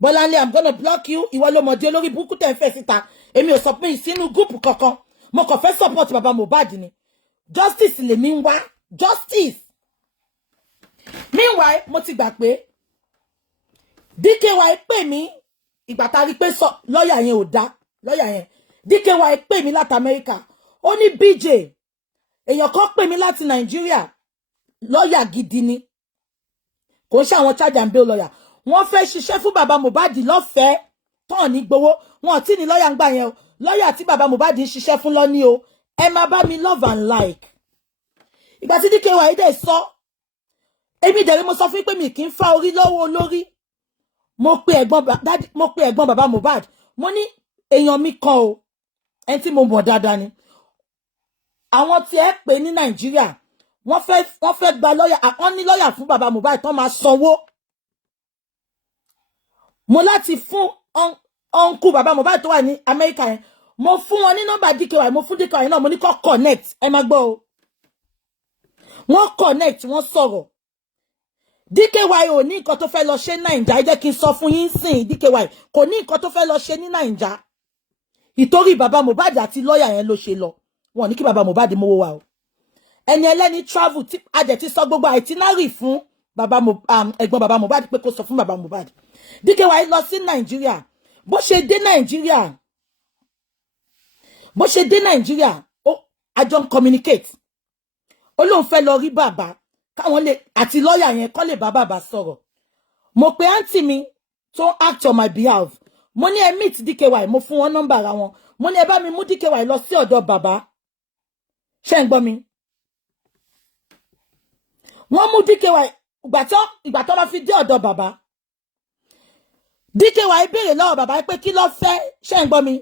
Bọ́láńlé, I'm gonna block you. Ìwọ ló mọ̀dí olórí burúkú tẹ́ ń fẹ́ síta. Èmi ò sọ pé ìsínú gúùpù kankan. Mo kàn fẹ́ support bàbá Mohbad ni. Justice lèmi ń wá. Justice. Meanwhile, mo ti gbà pé DKY pè mí ìgbà tá rí pé lọ́yà yẹn ò dá. Lọ́yà yẹn. DKY pè mí láti America. Ó ní BJ. Èèyàn kan pè mí láti Nigeria. Lawyer gidi ni. Kò ṣe àwọn charge and bail lawyer. Wọ́n fẹ́ ṣiṣẹ́ fún bàbá Mohbad lọ́fẹ̀ẹ́. Tán ní gbowó. Wọ́n ti ní lawyer ńgbà yẹn o. Lawyer tí bàbá Mohbad ń ṣiṣẹ́ fún lọ ní o. Ẹ má bá mi love and like. Ìgbà tí DKY dé sọ. Èmi dẹ̀ mo sọ fún pé mi kì í fa orí lọ́wọ́ olórí. Mo pe ẹ̀gbọ́n bàbá Mohbad. Mo ní èèyàn mi kan o. Ẹni tí mo mọ̀ dáadáa ni. Àwọn tí ẹ pè ní Nàìjíríà, wọ́n fẹ́ gba lawyer, wọ́n ní lawyer fún bàbá Mohbad tán máa sanwó. Mo láti fún uncle bàbá Mohbad tó wà ní America yẹn. Mo fún wọn ní nọ́mbà DKY, mo fún DKY náà, mo ní kó connect. Ẹ má gbọ́ o. Wọ́n connect, wọ́n sọ̀rọ̀. DKY ò ní nǹkan tó fẹ́ lọ ṣe ní Naija. Ẹ jẹ́ kí n sọ fún yín sìn, DKY kò ní nǹkan tó fẹ́ lọ ṣe ní Naija. Ìtorí bàbá Mohbad àti lawyer yẹn ló ṣe lọ. Wọ́n ní kí bàbá Mohbad mówó wá o. Ẹni ẹlẹ́ni travel tí a dẹ̀ ti sọ gbogbo itinerary fún ẹ̀gbọ́n bàbá Mohbad pé kó sọ fún bàbá Mohbad. DKY lọ sí Nàìjíríà. Bó ṣe dé Nàìjíríà, a jọ ń communicate. Ó lóun fẹ́ lọ rí bàbá káwọn lè àti lawyer yẹn kó lè bá bàbá sọ̀rọ̀. Mo pe auntie mi tó act on my behalf. Mo ní ẹ meet DKY, mo fún wọn nọ́mbà ara wọn. Mo ní ẹ bá mi mú DKY lọ sí ọ̀dọ̀ bàbá. Ṣé ń gbọ́ mi? Wọ́n mú DKY ìgbà tó bá fi dé ọ̀dọ̀ bàbá. DKY béèrè lọ́wọ́ bàbá pé kí ló fẹ́. Ṣé ń gbọ́ mi?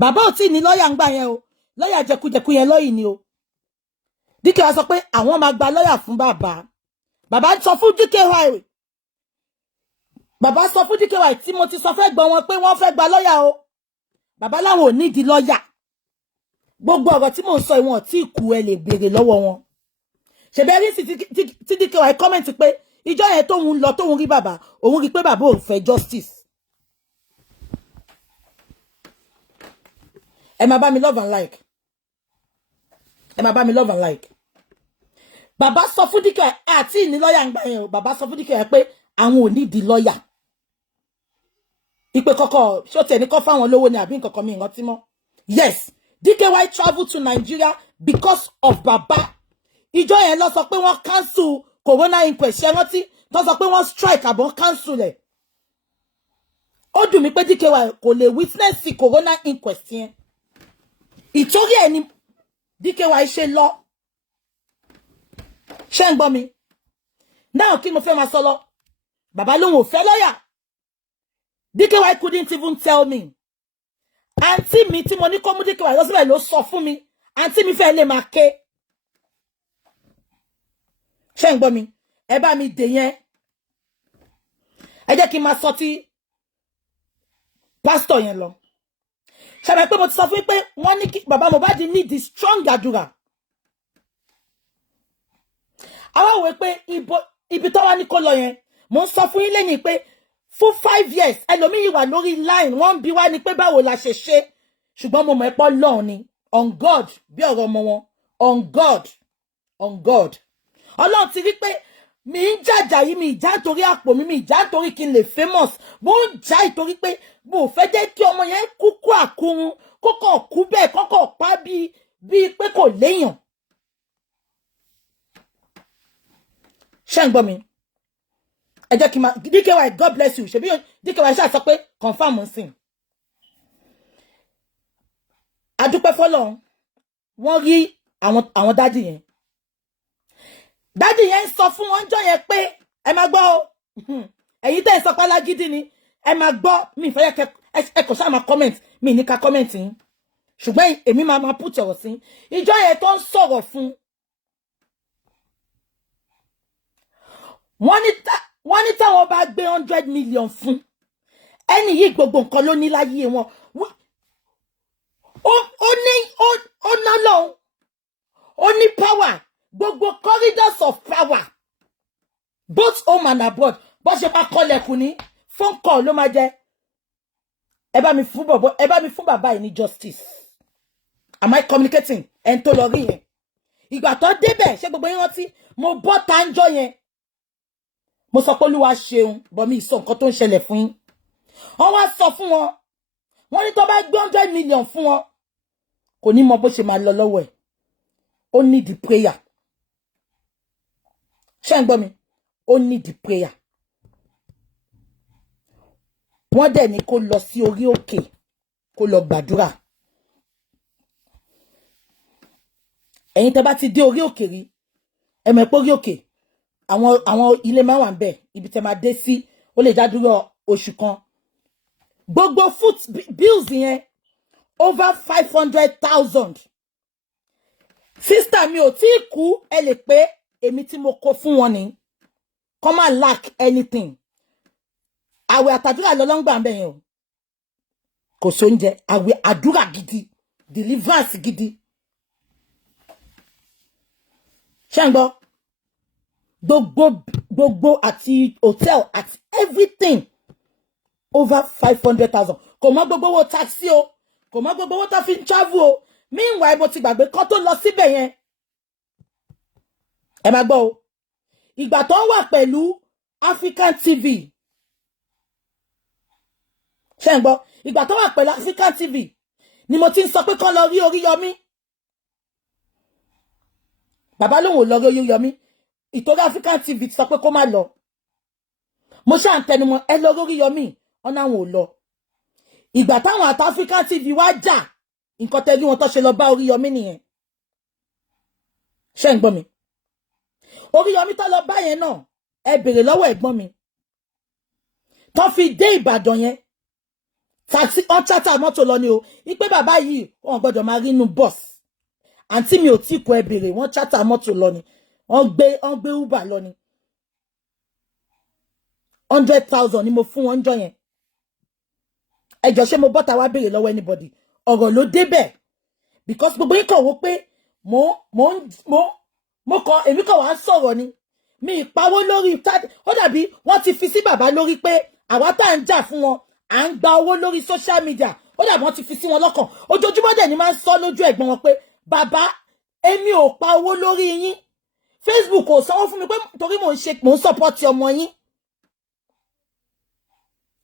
Bàbá ò tí ní lawyer ń gbà yẹn o. Lawyer jẹkujẹku yẹn lọ́yìn ni o. DKY sọ pé àwọn máa gba lawyer fún bàbá. Bàbá sọ fún DKY. Bàbá sọ fún DKY tí mo ti sọ fẹ́ gbọ́ wọn pé wọ́n fẹ́ gba lawyer o. Bàbá láwọn ò ní di lawyer. Gbogbo ọ̀rọ̀ tí mò ń sọ ìwọ̀n tí kú ẹ lè béèrè lọ́wọ́ wọn. Ṣèbẹ̀rí sí tí DKY comment pé ìjọ yẹn tóun lọ tóun rí bàbá, òun rí pé bàbá ò fẹ́ justice. Ẹ má bá mi love and like. Ẹ má bá mi love and like. Bàbá sọ fún DKY àti ní lawyer ń gbà yẹn o. Bàbá sọ fún DKY pé àwọn ò ní di lawyer. Ìpè kọ́kọ́ ṣó tẹ̀ ní kọ́ fáwọn lówó ni àbí nǹkan kan mi ìrántí mọ́. Yes, DKY traveled to Nigeria because of bàbá. Ìjọ yẹn lọ sọ pé wọ́n cancel corona inquest. Ṣé rántí? Tó sọ pé wọ́n strike àbọ̀ cancel ẹ̀. Ó dùn mí pé DKY kò lè witness the corona inquest yẹn. Ìtorí ẹ̀ ni DKY ṣe lọ. Ṣé ń gbọ́ mi? Now kí mo fẹ́ máa sọ lọ. Bàbá lóhun ò fẹ́ lawyer. DKY couldn't even tell me. Àǹtí mi tí mo ní kó mú DKY lọ síbẹ̀ ló sọ fún mi. Àǹtí mi fẹ́ lè máa ké. Ṣé ń gbọ́ mi? Ẹ bá mi dè yẹn. Ẹ jẹ́ kí n máa sọ tí pásítọ̀ yẹn lọ. Ṣàbẹ̀ pé mo ti sọ fún pé wọ́n ní kí bàbá Mohbad need the strong àdúrà. Àwa wò pé ibi tó wá ní kó lọ yẹn, mo ń sọ fún yín lẹ́yìn pé fún 5 years ẹlòmíì wà lórí line, wọ́n bi wá ní pé báwo la ṣe ṣe. Ṣùgbọ́n mo mọ̀ ẹ́ pọ́ lọ́ọ̀ ni. On God, bí ọ̀rọ̀ ọmọ wọn. On God. On God. Ọlọ́run ti rí pé mi ń jàjà yìí, mi ìjà nítorí àpò mi ìjà nítorí kí n lè famous. Mo ń jà nítorí pé mo fẹ́ jẹ́ kí ọmọ yẹn kúkú àkúrun, kókò kú bẹ́ẹ̀, kókò pa bí pé kò léèyàn. Ṣé ń gbọ́ mi? Ẹ jẹ́ kí n máa DKY, God bless you. Ṣebí DKY ṣáà sọ pé confirm ń sìn. Adúpẹ́ fọ́lọ́run. Wọ́n rí àwọn dádì yẹn. Dádì yẹn sọ fún wọn jọ yẹn pé ẹ máa gbọ́ o. Ẹ̀yin tẹ́ ẹ sọ pé alágídí ni. Ẹ máa gbọ́, mi fẹ́ yẹ ẹ kò ṣáà máa comment, mi ní ká comment yín. Ṣùgbọ́n èmi máa put ọ̀rọ̀ sí. Ìjọ yẹn tó ń sọ̀rọ̀ fún. Wọ́n ní táwọn bá gbé 100 million fún. Ẹni yìí gbogbo nǹkan ló ní láyé wọn. Ó ná lọ́hùn. Ó ní power. Gbogbo corridors of power. Both home and abroad. Bó ṣe máa kọ́lẹ̀kùn ní phone call ló máa jẹ́. Ẹ bá mi fún bàbá yìí ní justice. Am I communicating? Ẹn tó lọ rí yẹn. Ìgbà tó débẹ̀, ṣé gbogbo yín rántí? Mo bọ́ tánjọ́ yẹn. Mo sọ pé Olúwa ṣeun, bọ̀ mi sọ nǹkan tó ń ṣẹlẹ̀ fún yín. Wọ́n wá sọ fún wọn. wọ́n ní tó bá gbé 100 million fún wọn kò ní mọ bó ṣe máa lọ lọ́wọ́ ẹ̀ ó need the prayer ṣé ń gbọ́ mi ó need the prayer wọ́n dẹ̀ ní kó lọ sí orí òkè kó lọ gbàdúrà ẹ̀yin tẹ́ bá ti dé orí òkè rí ẹ mọ̀ pé orí òkè àwọn ilé máa wà ń bẹ̀ ibi tẹ́ máa dé sí ó lè dá dúró oṣù kan gbogbo food bills yẹn over 500,000 sister mi ò tí kú ẹ lè pé èmi tí mo kó fún wọn ni come and lack anything àwẹ̀ àtàdúrà lọ́lọ́ngbà ń bẹ̀ yẹn o kò sóúnjẹ àwẹ̀ àdúrà gidi deliverance gidi ṣé ń gbọ́ gbogbo àti hotel àti everything over 500,000 kò mọ gbogbo owó taxi o kò mọ gbogbo owó tó fi ń travel o meanwhile mo ti gbàgbé kó tó lọ síbẹ̀ yẹn ẹ máa gbọ́ o ìgbà tó wà pẹ̀lú African TV ṣé ń gbọ́ ìgbà tó wà pẹ̀lú African TV ni mo ti ń sọ pé kán lọ rí Oríyọmí bàbá lòun ò lọ rí Oríyọmí ìtorí African TV ti sọ pé kó má lọ mo ṣáà ń tẹnumọ́ ẹ lọ rí Oríyọmí ọ̀nà àwọn ò lọ ìgbà táwọn àti African TV wá jà nǹkan tẹ́lí wọn tó ṣe lọ bá Oríyọmí nìyẹn ṣé ń gbọ́ mi Oríyọmí tó lọ bá yẹn náà ẹ bèrè lọ́wọ́ ẹ̀gbọ́n mi tó fi dé Ìbàdàn yẹn taxi on charter mọ́tò lọ ni o wípé bàbá yìí wọn gbọ́dọ̀ máa rí inú bus àǹtí mi ò tí kò ẹ bèrè wọn charter mọ́tò lọ ni wọ́n gbé Uber lọ ni 100,000 ni mo fún wọn jọ yẹn ẹ jọ̀ọ́ ṣé mo bọ́ta wá bèrè lọ́wọ́ anybody ọ̀rọ̀ ló débẹ̀ because gbogbo yín kàn wò pé mo kàn èmi kàn wá sọ̀rọ̀ ni mi ìpawó lórí ó dàbí wọ́n ti fi sí bàbá lórí pé àwa tá à ń jà fún wọn à ń gba owó lórí social media ó dàbí wọ́n ti fi sí wọn lọ́kàn ojoojúmọ́ dẹ̀ ni máa ń sọ lójú ẹ̀gbọ́n wọn pé bàbá èmi ò pa owó lórí yín Facebook ò sanwó fún mi pé torí mò ń support ọmọ yín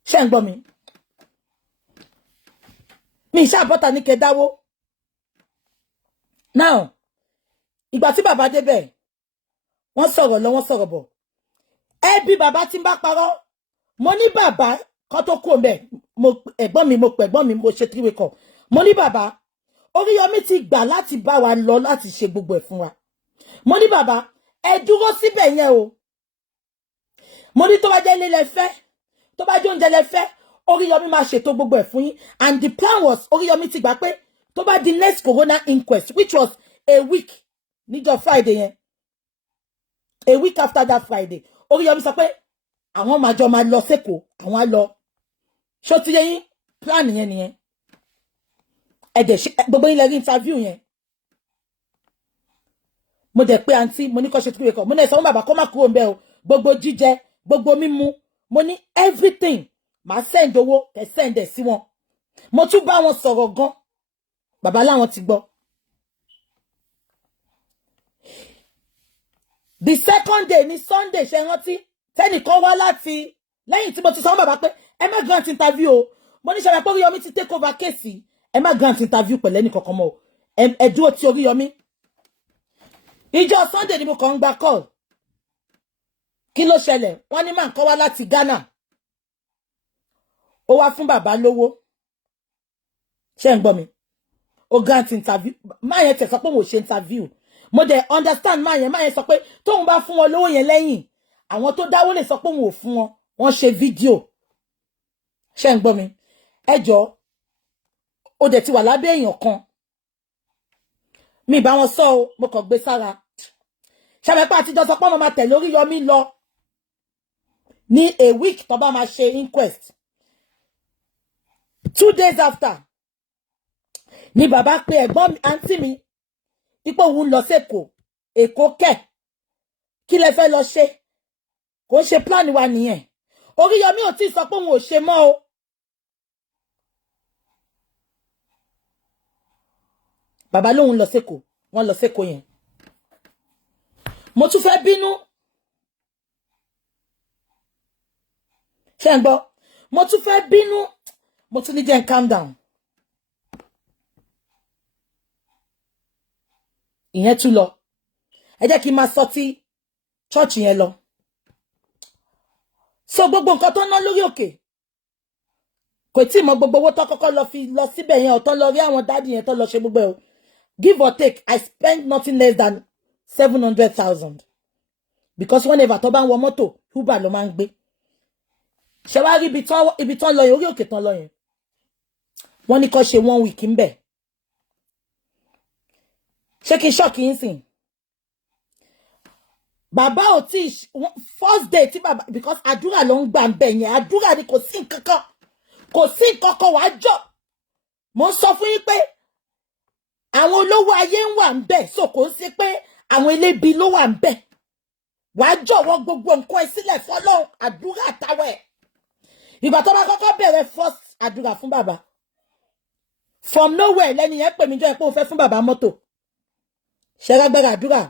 ṣé ń gbọ́ mi mi ìṣàbọ̀tà ní kẹdáwó now ìgbà tí bàbá débẹ̀ wọ́n sọ̀rọ̀ lọ wọ́n sọ̀rọ̀ bọ̀ ẹbí bàbá tí ń bá parọ́ mo ní bàbá kan tó kú ńbẹ̀ ẹ̀gbọ́n mi mo ṣe three-way call mo ní bàbá Oríyọmí ti gbà láti bá wa lọ láti ṣe gbogbo ẹ̀ fún wa mo ní bàbá ẹ dúró síbẹ̀ yẹn o mo ní tó bá jẹ́ ilé lẹ fẹ́ tó bá jẹ́ oúnjẹ lẹ fẹ́ Oríyọmí máa ṣètò gbogbo ẹ̀ fún yín and the plan was Oríyọmí ti gbà pé tó bá di next corona inquest which was a week níjọ́ Friday yẹn a week after that Friday Oríyọmí sọ pé àwọn máa lọ sẹ́kọ̀ọ́ àwọn á lọ ṣó ti yẹ yín plan yẹn nìyẹn ẹ̀dẹ̀ gbogbo yín lẹ rí interview yẹn mo dẹ̀ pé àǹtí mo ní kó ṣe three-way call mo ní ẹ̀sán bàbá kó má kúrò ń bẹ̀ o gbogbo jíjẹ gbogbo mímu mo ní everything màá send owó kẹ́ send ẹ̀ sí wọn mo tún bá wọn sọ̀rọ̀ gan bàbá láwọn ti gbọ́ the second day ni Sunday ṣe rántí tẹ́nìkan wá láti lẹ́yìn tí mo ti sọ bàbá pé ẹ má grant interview o mo ní ṣàlàyé pé Oríyọmí ti take over case ẹ má grant interview pẹ̀lú ẹnì kankan mọ́ o ẹ dúró ti Oríyọmí ìjọ Sunday ni mo kàn ń gba call kí ló ṣẹlẹ̀ wọ́n ní máa ń kọ́ wá láti Ghana ó wá fún bàbá lówó ṣé ń gbọ́ mi ó grant interview máa yẹn tẹ̀ sọ pé mo ṣe interview mo dẹ̀ understand máa yẹn sọ pé tóun bá fún wọn lówó yẹn lẹ́yìn àwọn tó dáwó lè sọ pé òun ò fún wọn wọ́n ṣe fídíò ṣé ń gbọ́ mi ẹ jọ̀ọ́ ó dẹ̀ ti wà lábẹ́ èèyàn kan mi bá wọn sọ o mo kàn gbé sára ṣàbẹ̀pá àtijọ́ sọ pé ọmọ máa tẹ̀lé Oríyọmí lọ ní a week tó bá máa ṣe inquest 2 days after ni bàbá pé ẹ̀gbọ́n àǹtí mi ipò òun lọ sẹ́kọ̀ọ́ Èkó kẹ̀ kí lẹ fẹ́ lọ ṣe kò ṣe plan wa nìyẹn Oríyọmí ò tí sọ pé òun ò ṣe mọ́ o bàbá lòun lọ sẹ́kọ̀ọ́ wọ́n lọ sẹ́kọ̀ọ́ yẹn mo tún fẹ́ bínú ṣé ń gbọ́ mo tún fẹ́ bínú mo tún ní jẹ́ calm down ìyẹn tún lọ. Ẹ jẹ́ kí n máa sọ tí church yẹn lọ. So gbogbo nǹkan tó ná lórí òkè kò tí mọ gbogbo owó tó kọ́kọ́ lọ fi lọ síbẹ̀ yẹn ọ̀tọ̀ lọ rí àwọn dáàdì yẹn tó lọ ṣe gbogbo ẹ̀ o. Give or take, I spent nothing less than 700,000 because whenever tó bá ń wọ mọ́tò Uber ló máa ń gbé. Ṣé wá rí ibi tán lọ yẹn orí òkè tán lọ yẹn wọ́n ní kó ṣe 1 week ń bẹ̀. Ṣé kí n ṣọ́ọ̀kì yín sìn? Bàbá ò tí first day tí bàbá because àdúrà ló ń gbà ń bẹ̀ yẹn àdúrà ni kò sí nǹkankan wàá jọ. Mo ń sọ fún yín pé àwọn olówó ayé ń wà ń bẹ̀ so kò ń ṣe pé àwọn elébi ló wà ń bẹ̀. Wàá jọ̀wọ́ gbogbo nǹkan ẹ sílẹ̀ fọ́lọ́run àdúrà àtàwẹ̀. Ìgbà tó bá kọ́kọ́ bẹ̀rẹ̀ first àdúrà fún bàbá from nowhere lẹ́ni yẹn pè mí jọ pé ó fẹ́ fún bàbá mọ́tò. Ṣẹ́rágbára àdúrà.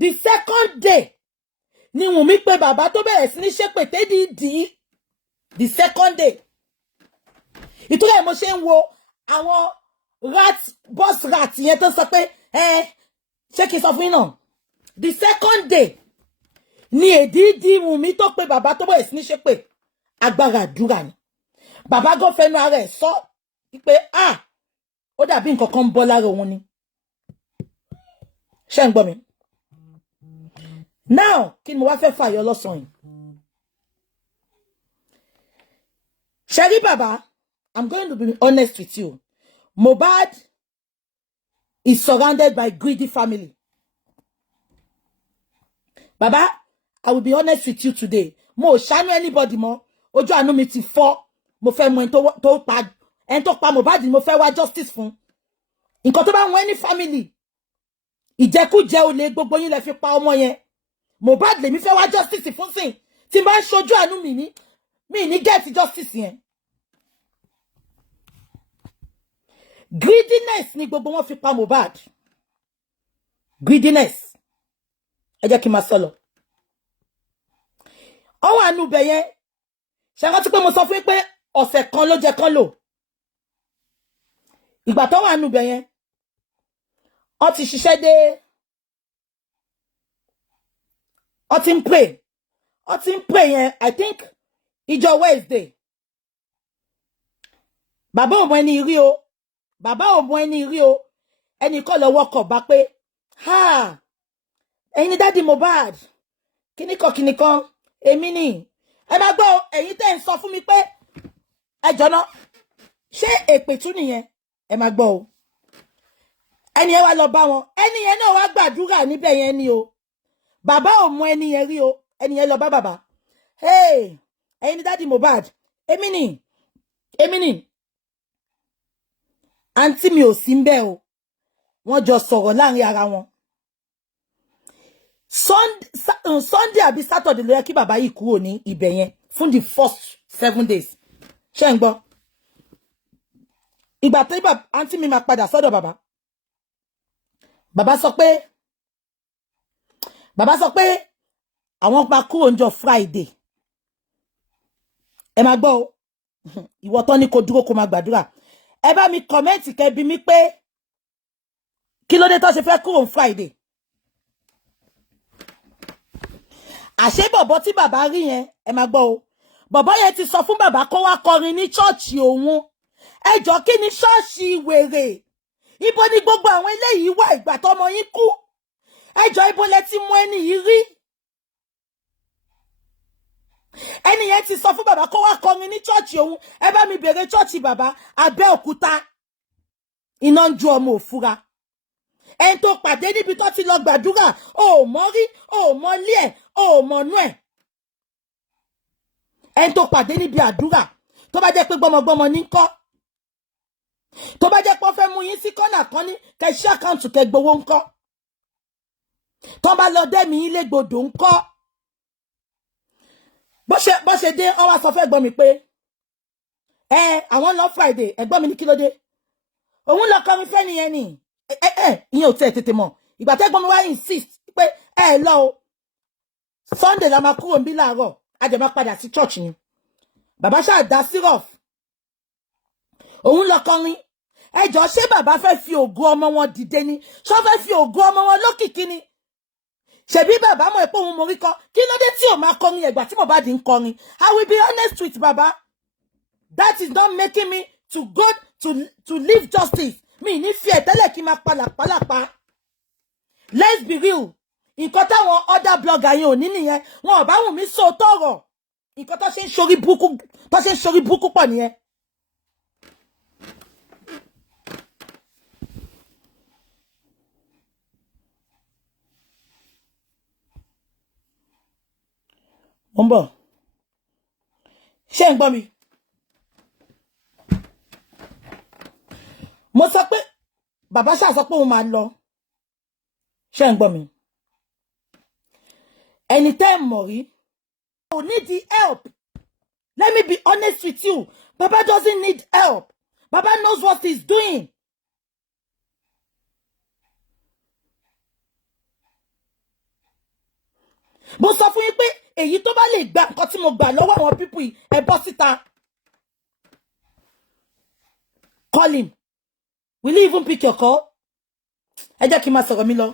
The second day ni Wùnmí pé bàbá tó bẹ̀rẹ̀ sí ní ṣépè tédìdì. The second day. Ìtúrẹ́ mo ṣe ń wo àwọn bus rat yẹn tó sọ pé ṣé kí n sọ fún yín náà. The second day ni èdìdì Wùnmí tó pé bàbá tó bẹ̀rẹ̀ sí ní ṣépè. Agbára àdúrà ni. Bàbá gan fẹnu ara ẹ̀ sọ pé ó dàbí nǹkan kan ń bọ́ lára òun ni. Ṣé ń gbọ́ mi? Now kí ni mo wá fẹ́ fàyọ lọ́sàn yìí? Ṣé rí bàbá, I'm going to be honest with you. Mohbad is surrounded by greedy family. Baba, I will be honest with you today. Mo ṣàánú anybody mọ́. Ojú àánú mi ti fọ́. Mo fẹ́ mọ ẹni tó pa Mohbad mo fẹ́ wá justice fún. Nǹkan tó bá wọn any family. Ìjẹkújẹ olè gbogbo yín lẹ fi pa ọmọ yẹn. Mohbad lèmi fẹ́ wá justice fún sìn. Tí n bá ń ṣojú àánú mi ní get justice yẹn. Greediness ni gbogbo wọn fi pa Mohbad. Greediness. Ẹ jẹ́ kí n máa sọ lọ. Ọwọ́ àánú bẹ̀ yẹn. Ṣé rántí pé mo sọ fún yín pé ọ̀sẹ̀ kan ló jẹ́ kán lò. Ìgbà tó wà nù bẹ̀ yẹn. Ó ti ṣiṣẹ́ dé. Ó ti ń pray yẹn I think ìjọ Wednesday. Bàbá ò mọ ẹni rí o. Ẹni kọ́ lọ wọ́kọ̀ bá pé ẹ̀yin ni dáàdi Mohbad kíníkan èmi ni ẹ máa gbọ́ ẹ̀yin tẹ́ ń sọ fún mi pé ẹ jọ̀nà ṣé èpè tún nìyẹn ẹ máa gbọ́ o. Ẹni yẹn wá lọ bá wọn ẹni yẹn náà wá gbàdúrà níbẹ̀ yẹn ni o. Bàbá ò mọ ẹni yẹn rí o. Ẹni yẹn lọ bá bàbá ẹ̀yin ni dáàdi Mohbad èmi ni àǹtí mi ò sí ń bẹ̀ o. Wọ́n jọ sọ̀rọ̀ láàrin ara wọn. Sunday àbí Saturday ló yẹ kí bàbá yìí kúrò ní ibẹ̀ yẹn fún the first 7 days. Ṣé ń gbọ́? Ìgbà tí àǹtí mi máa padà sọ́dọ̀ bàbá. Bàbá sọ pé àwọn pa kúrò ńjọ́ Friday. Ẹ máa gbọ́ o. Ìwọ tán ní kó dúró kó máa gbàdúrà. Ẹ bá mi comment kẹ́ bi mí pé kí ló dé tó ṣe fẹ́ kúrò Friday. Àṣé bọ̀bọ̀ tí bàbá rí yẹn ẹ máa gbọ́ o. Bọ̀bọ̀ yẹn ti sọ fún bàbá kó wá kọrin ní chọ́ọ̀chì òun. Ẹ jọ̀ọ́ kí ni ṣọ́ọ̀ṣì wèrè? Ibo ni gbogbo àwọn eléyìí wà ìgbà tọ́mọ yín kú? Ẹ jọ̀ọ́ ibo lẹ ti mú ẹni yìí rí? Ẹni yẹn ti sọ fún bàbá kó wá kọrin ní chọ́ọ̀chì òun. Ẹ bá mi bèrè chọ́ọ̀chì bàbá Abẹ́òkúta. Iná ń ju ọmọ òfura. Ẹni tó pàdé níbi tó ti lọ gbàdúrà ò mọ̀ rí ò mọ̀ lé ẹ̀ ò mọ̀ nú ẹ̀. Ẹni tó pàdé níbi àdúrà tó bá jẹ́ pé gbọmọgbọmọ ní ńkọ́. Tó bá jẹ́ pé ó fẹ́ mú yín sí kọ́nà kan ní kẹ́ ṣí àkáǹtì kẹ́ gbowó ńkọ́. Tó bá lọ dẹ́mi yín légbodò ńkọ́. Bó ṣe dé ó wá sọ fẹ́ gbọ́ mi pé àwọn lọ Friday ẹ̀gbọ́n mi ní kí ló dé. Òun lọ kọrin fẹ́ nìyẹn ni. Ìyẹn ò tètè mọ̀. Ìgbà tẹ́gbọ́n mi wá insist pé lọ o. Sunday la máa kúrò níbí láàárọ̀. A jẹ́ máa padà sí church ni. Bàbá ṣáà dá syrup. Òun lọ kọrin. ẹjọ́ ṣé bàbá fẹ́ fi ògo ọmọ wọn dìde ni ṣó fẹ́ fi ògo ọmọ wọn lókìkí ni ṣebí bàbá mọ̀ pé òun morí kọ kí ló dé tí ò máa kọrin ẹ̀gbà tí Mohbad ń kọrin. I will be honest with baba, that is not making me to go to live justice. Mi ní fi ẹ̀tẹ́lẹ̀ kí máa palàpalàpa. Let's be real. Nǹkan táwọn other blogger yẹn ò ní nìyẹn. Wọn ò bá wù mí sọ tọrọ. Nǹkan tó ṣe ń ṣorí burúkú pọ̀ nìyẹn. Mo ń bọ̀. Ṣé ń gbọ́ mi? Mo sọ pé bàbá ṣáà sọ pé òun máa lọ. Ṣé ń gbọ́ mi? Ẹni tẹ́ ẹ mọ̀ rí. I need the help. Let me be honest with you. Baba doesn't need help. Baba knows what he's doing. Mo sọ fún yín pé èyí tó bá lè gba nǹkan tí mo gbà lọ́wọ́ àwọn people yìí ẹ bọ́ síta. Call him. Will he even pick your call? Ẹ jẹ́ kí n máa sọ̀rọ̀ mi lọ.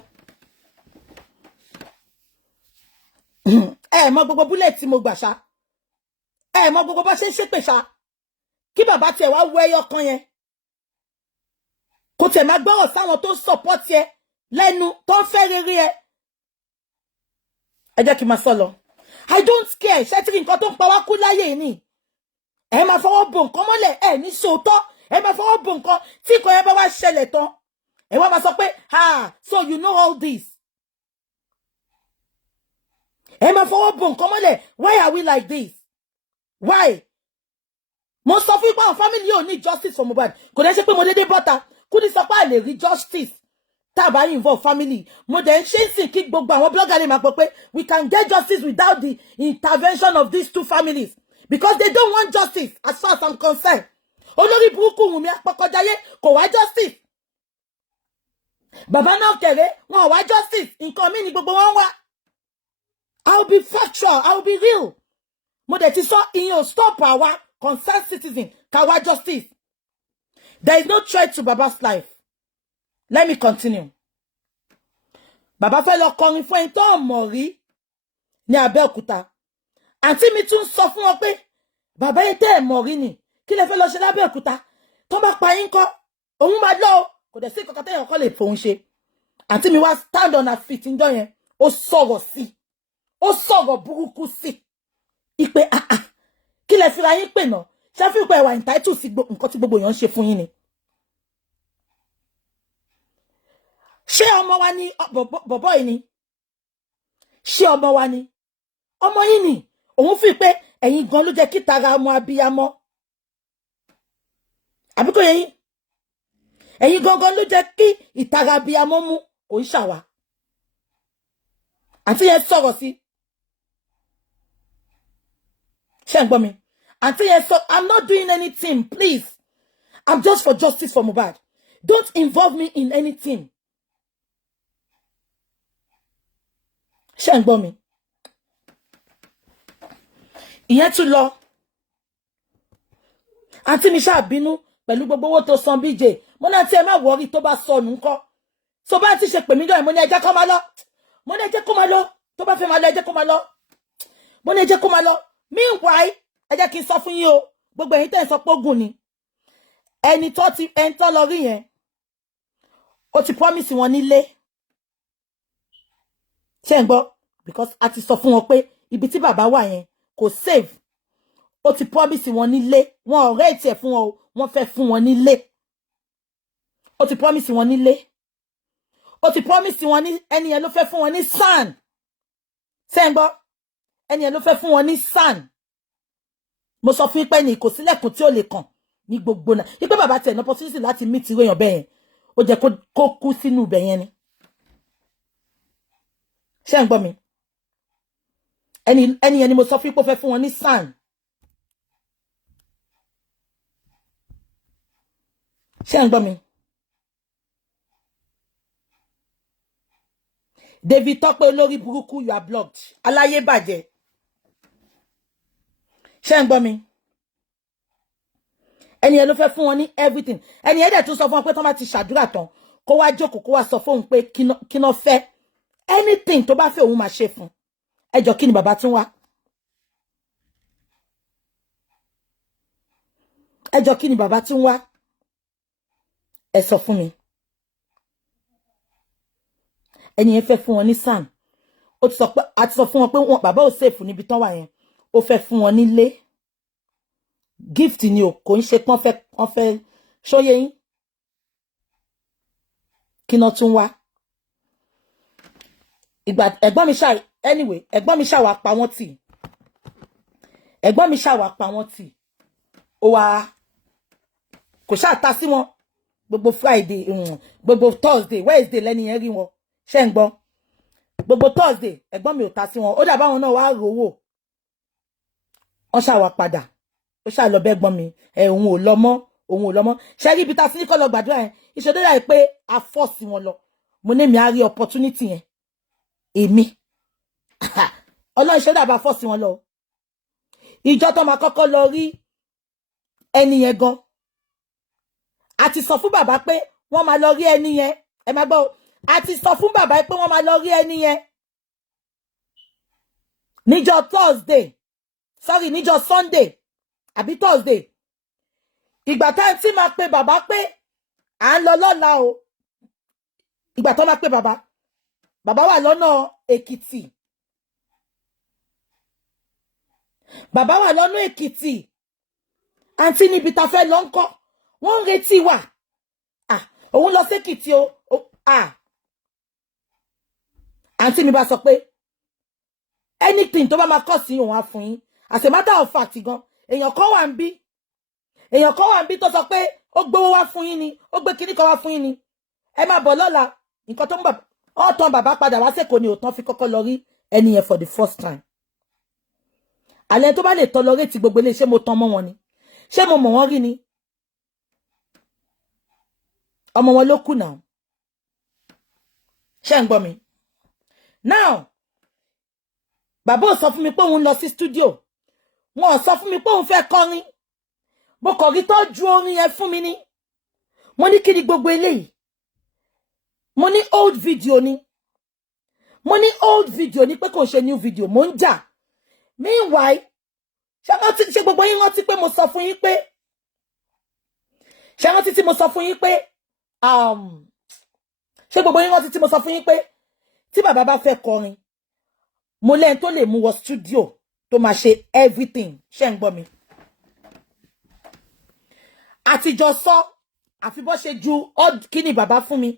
Mọ gbogbo bullet tí mo gbà ṣá. Mọ gbogbo bá ṣe ń ṣépè ṣá. Kí bàbá tiẹ̀ wá wọ ẹyọ kan yẹn. Kò tiẹ̀ máa gbọ́rọ̀ sáwọn tó support ẹ lẹ́nu tó ń fẹ́ rere ẹ. Ẹ jẹ́ kí n máa sọ lọ. I don't care. Ṣé tí nǹkan tó ń pa wá kú láyé ni. Ẹ máa fọwọ́ bò nǹkan mọ́lẹ̀ ní sòótọ́. Ẹ máa fọwọ́ bò nǹkan tí nǹkan yẹn bá wá ṣẹlẹ̀ tán. Ẹ wá máa sọ pé so you know all this. Ẹ máa fọwọ́ bò nǹkan mọ́lẹ̀. Why are we like this? Why? Mo sọ fún àwọn family ò ní justice for Mohbad. Kò dẹ́ ṣe pé mo dédé bọ́ta. Kúdí sọ pé a lè rí justice. Tá bá involve family. Mo dẹ̀ ń ṣe ń sìn kí gbogbo àwọn blogger lè máa pọ̀ pé we can get justice without the intervention of these two families. Because they don't want justice as far as I'm concerned. Olórí burúkú Wùnmí Apọkọjáyé kò wá justice. Bàbá náà kẹ̀rẹ́ wọn ò wá justice. Nǹkan mi ni gbogbo wọn wá. I'll be factual. I'll be real. Mo dẹ̀ ti sọ ìyẹn ò stop our concerned citizen ká wá justice. There is no threat to Baba's life. Let me continue. Bàbá fẹ́ lọ kọrin fún ẹni tó mọ̀ rí ní Abẹ́òkúta. Àǹtí mi tún sọ fún wọn pé bàbá yẹn tẹ́ ẹ̀ mọ̀ rí ni. Kí lẹ fẹ́ lọ ṣe l'Abẹ́òkúta? Tó bá pa yín kọ́, òun máa lọ o. Kò dẹ̀ sí kankan tẹ́yàn kọ́ lè fòun ṣe. Àǹtí mi wá stand on her feet ńjọ́ yẹn. Ó sọ̀rọ̀ sí. Ó sọ̀rọ̀ burúkú sí. Ìpè kí lẹ fi ra yín pè náà? Ṣé fi pé ẹ wà entitled sí nǹkan tí gbogbo èèyàn ń ṣe fún yín ni? Ṣé ọmọ wa ni bọ̀bọ̀ yìí ni? Ṣé ọmọ wa ni? Ọmọ yín ni. Òun fi pé ẹ̀yin gan ló jẹ́ kí tara ọmọ abiyamọ. Àbí kò yé yín? Ẹ̀yin gangan ló jẹ́ kí ìtara abiyamọ mú kò ń ṣàwà. Àǹtí yẹn sọ̀rọ̀ sí. Ṣé ń gbọ́ mi? Àǹtí yẹn sọ, I'm not doing anything, please. I'm just for justice for Mohbad. Don't involve me in anything. Ṣé ń gbọ́ mi? Ìyẹn tún lọ. Àǹtí mi ṣáà bínú pẹ̀lú gbogbo owó tó san BJ. Mo náà tí ẹ má wọrí tó bá sọnù ńkọ́. So bá ti ṣe pè mí jọ́ mo ní ẹ jẹ́ kó máa lọ. Mo ní ẹ jẹ́ kó máa lọ. Tó bá fẹ́ máa lọ ẹ jẹ́ kó máa lọ. Mo ní ẹ jẹ́ kó máa lọ. Meanwhile, ẹ jẹ́ kí n sọ fún yín o. Gbogbo ẹ̀yin tẹ́ ń sọ pé ogun ni. Ẹni tó lọ rí yẹn. Ó ti promise wọn nílé. Ṣé ń gbọ́? Because a ti sọ fún wọn pé ibi tí bàbá wà yẹn kò save. Ó ti promise wọn nílé. Wọn ò rate ẹ̀ fún wọn o. Wọ́n fẹ́ fún wọn nílé. Ó ti promise wọn nílé. Ó ti promise wọn ní ẹni yẹn ló fẹ́ fún wọn ní sand. Ṣé ń gbọ́? Ẹni yẹn ló fẹ́ fún wọn ní sand. Mo sọ fún pé ní kò sílẹ̀kùn tí ó lè kàn ní gbogbo náà. Ipe bàbá tẹ̀ ní opportunity láti meet irú èèyàn bẹ́ẹ̀ yẹn. Ó jẹ́ kó kú sínú ibẹ̀ yẹn ni. Ṣé ń gbọ́ mi? Ẹni yẹn ni mo sọ fún pé ó fẹ́ fún wọn ní sand. Ṣé ń gbọ́ mi? David Tọ́pẹ́ olórí burúkú, you are blocked. Aláyé bàjẹ́. Ṣé ń gbọ́ mi? ẹni yẹn ló fẹ́ fún wọn ní everything ẹni yẹn dẹ̀ tún sọ fún wọn pé tán bá ti ṣàdúrà tán kó wá jókòó kó wá sọ fóun pé kí ná fẹ́ anything tó bá fẹ́ òun máa ṣe fún ẹjọ́ kí ni bàbá tún wá ẹjọ́ kí ni bàbá tún wá ẹ sọ fún mi ẹni yẹn fẹ́ fún wọn ní sàn ó ti sọ pé àti sọ fún wọn pé bàbá ò safe níbi tán wà yẹn ó fẹ́ fún wọn nílé gift ni o kò ń ṣe pọ́n fẹ́ ṣóyé yín kí ná tún wá ìgbà ẹ̀gbọ́n mi ṣá anyway ẹ̀gbọ́n mi ṣá wá pa wọ́n tì ẹ̀gbọ́n mi ṣá wá pa wọ́n tì ó wá kò ṣáà ta sí wọn gbogbo Friday gbogbo Thursday Wednesday lẹ́ni yẹn rí wọn ṣé ń gbọ́ gbogbo Thursday ẹ̀gbọ́n mi ò ta sí wọn ó dàbá wọn náà wá rówó wọ́n ṣá wá padà ó ṣá lọ bẹ́gbọ́n mi òun ò lọ mọ́ ṣe rí ibi tá a sí ní kọ́ lọ gbàdúrà yẹn ìṣòdó dà pé a fọ́ọ̀sì wọn lọ mo ní mi á rí opportunity yẹn èmi ọlọ́run ṣe dàbà fọ́ọ̀sì wọn lọ ìjọ tó máa kọ́kọ́ lọ rí ẹni yẹn gan a ti sọ fún bàbá pé wọ́n máa lọ rí ẹni yẹn ẹ máa gbọ́ a ti sọ fún bàbá pé wọ́n máa lọ rí ẹni yẹn níjọ Sunday àbí Thursday ìgbà tá tí máa pe bàbá pé à ń lọ lọ́la o ìgbà tó máa pe bàbá wà lọ́nà Èkìtì bàbá wà lọ́nà Èkìtì àǹtí níbi tá fẹ́ lọ ńkọ́ wọ́n ń retí wa òun lọ sékìtì o àǹtí mi bá sọ pé anything tó bá máa kọ́ sí òun á fún yín as a matter of fact gan èèyàn kan wà ń bí tó sọ pé ó gbówó wá fún yín ni ó gbé kinní kan wá fún yín ni ẹ máa bọ̀ lọ́la nǹkan tó ń bàbá ọ̀tàn bàbá padà wá sẹ́kọ̀ọ́ ni òtán fi kọ́kọ́ lọ rí ẹni yẹn for the first time àlẹ́ tó bá lè tolerate gbogbo ilé ṣé mo tán mọ́ wọn ni ṣé mo mọ̀ wọ́n rí ni ọmọ wọn ló kù náà ṣé ń gbọ́ mi now bàbá ò sọ fún mi pé òun lọ sí studio wọn ò sọ fún mi pé òun fẹ́ kọrin mo kàn rí tó ju orin yẹn fún mi ní mo ní kí ni gbogbo eléyìí mo ní old video ni pé kò ṣe new video mo ń jà meanwhile ṣé gbogbo yín rántí pé mo sọ fún yín pé ṣé rántí tí mo sọ fún yín pé ṣé gbogbo yín rántí tí mo sọ fún yín pé tí bàbá bá fẹ́ kọrin mo lẹ́yìn tó lè mú wọ studio tó máa ṣe everything ṣé ń gbọ́ mi àtijọ́ sọ àfi bó ṣe ju kíní bàbá fún mi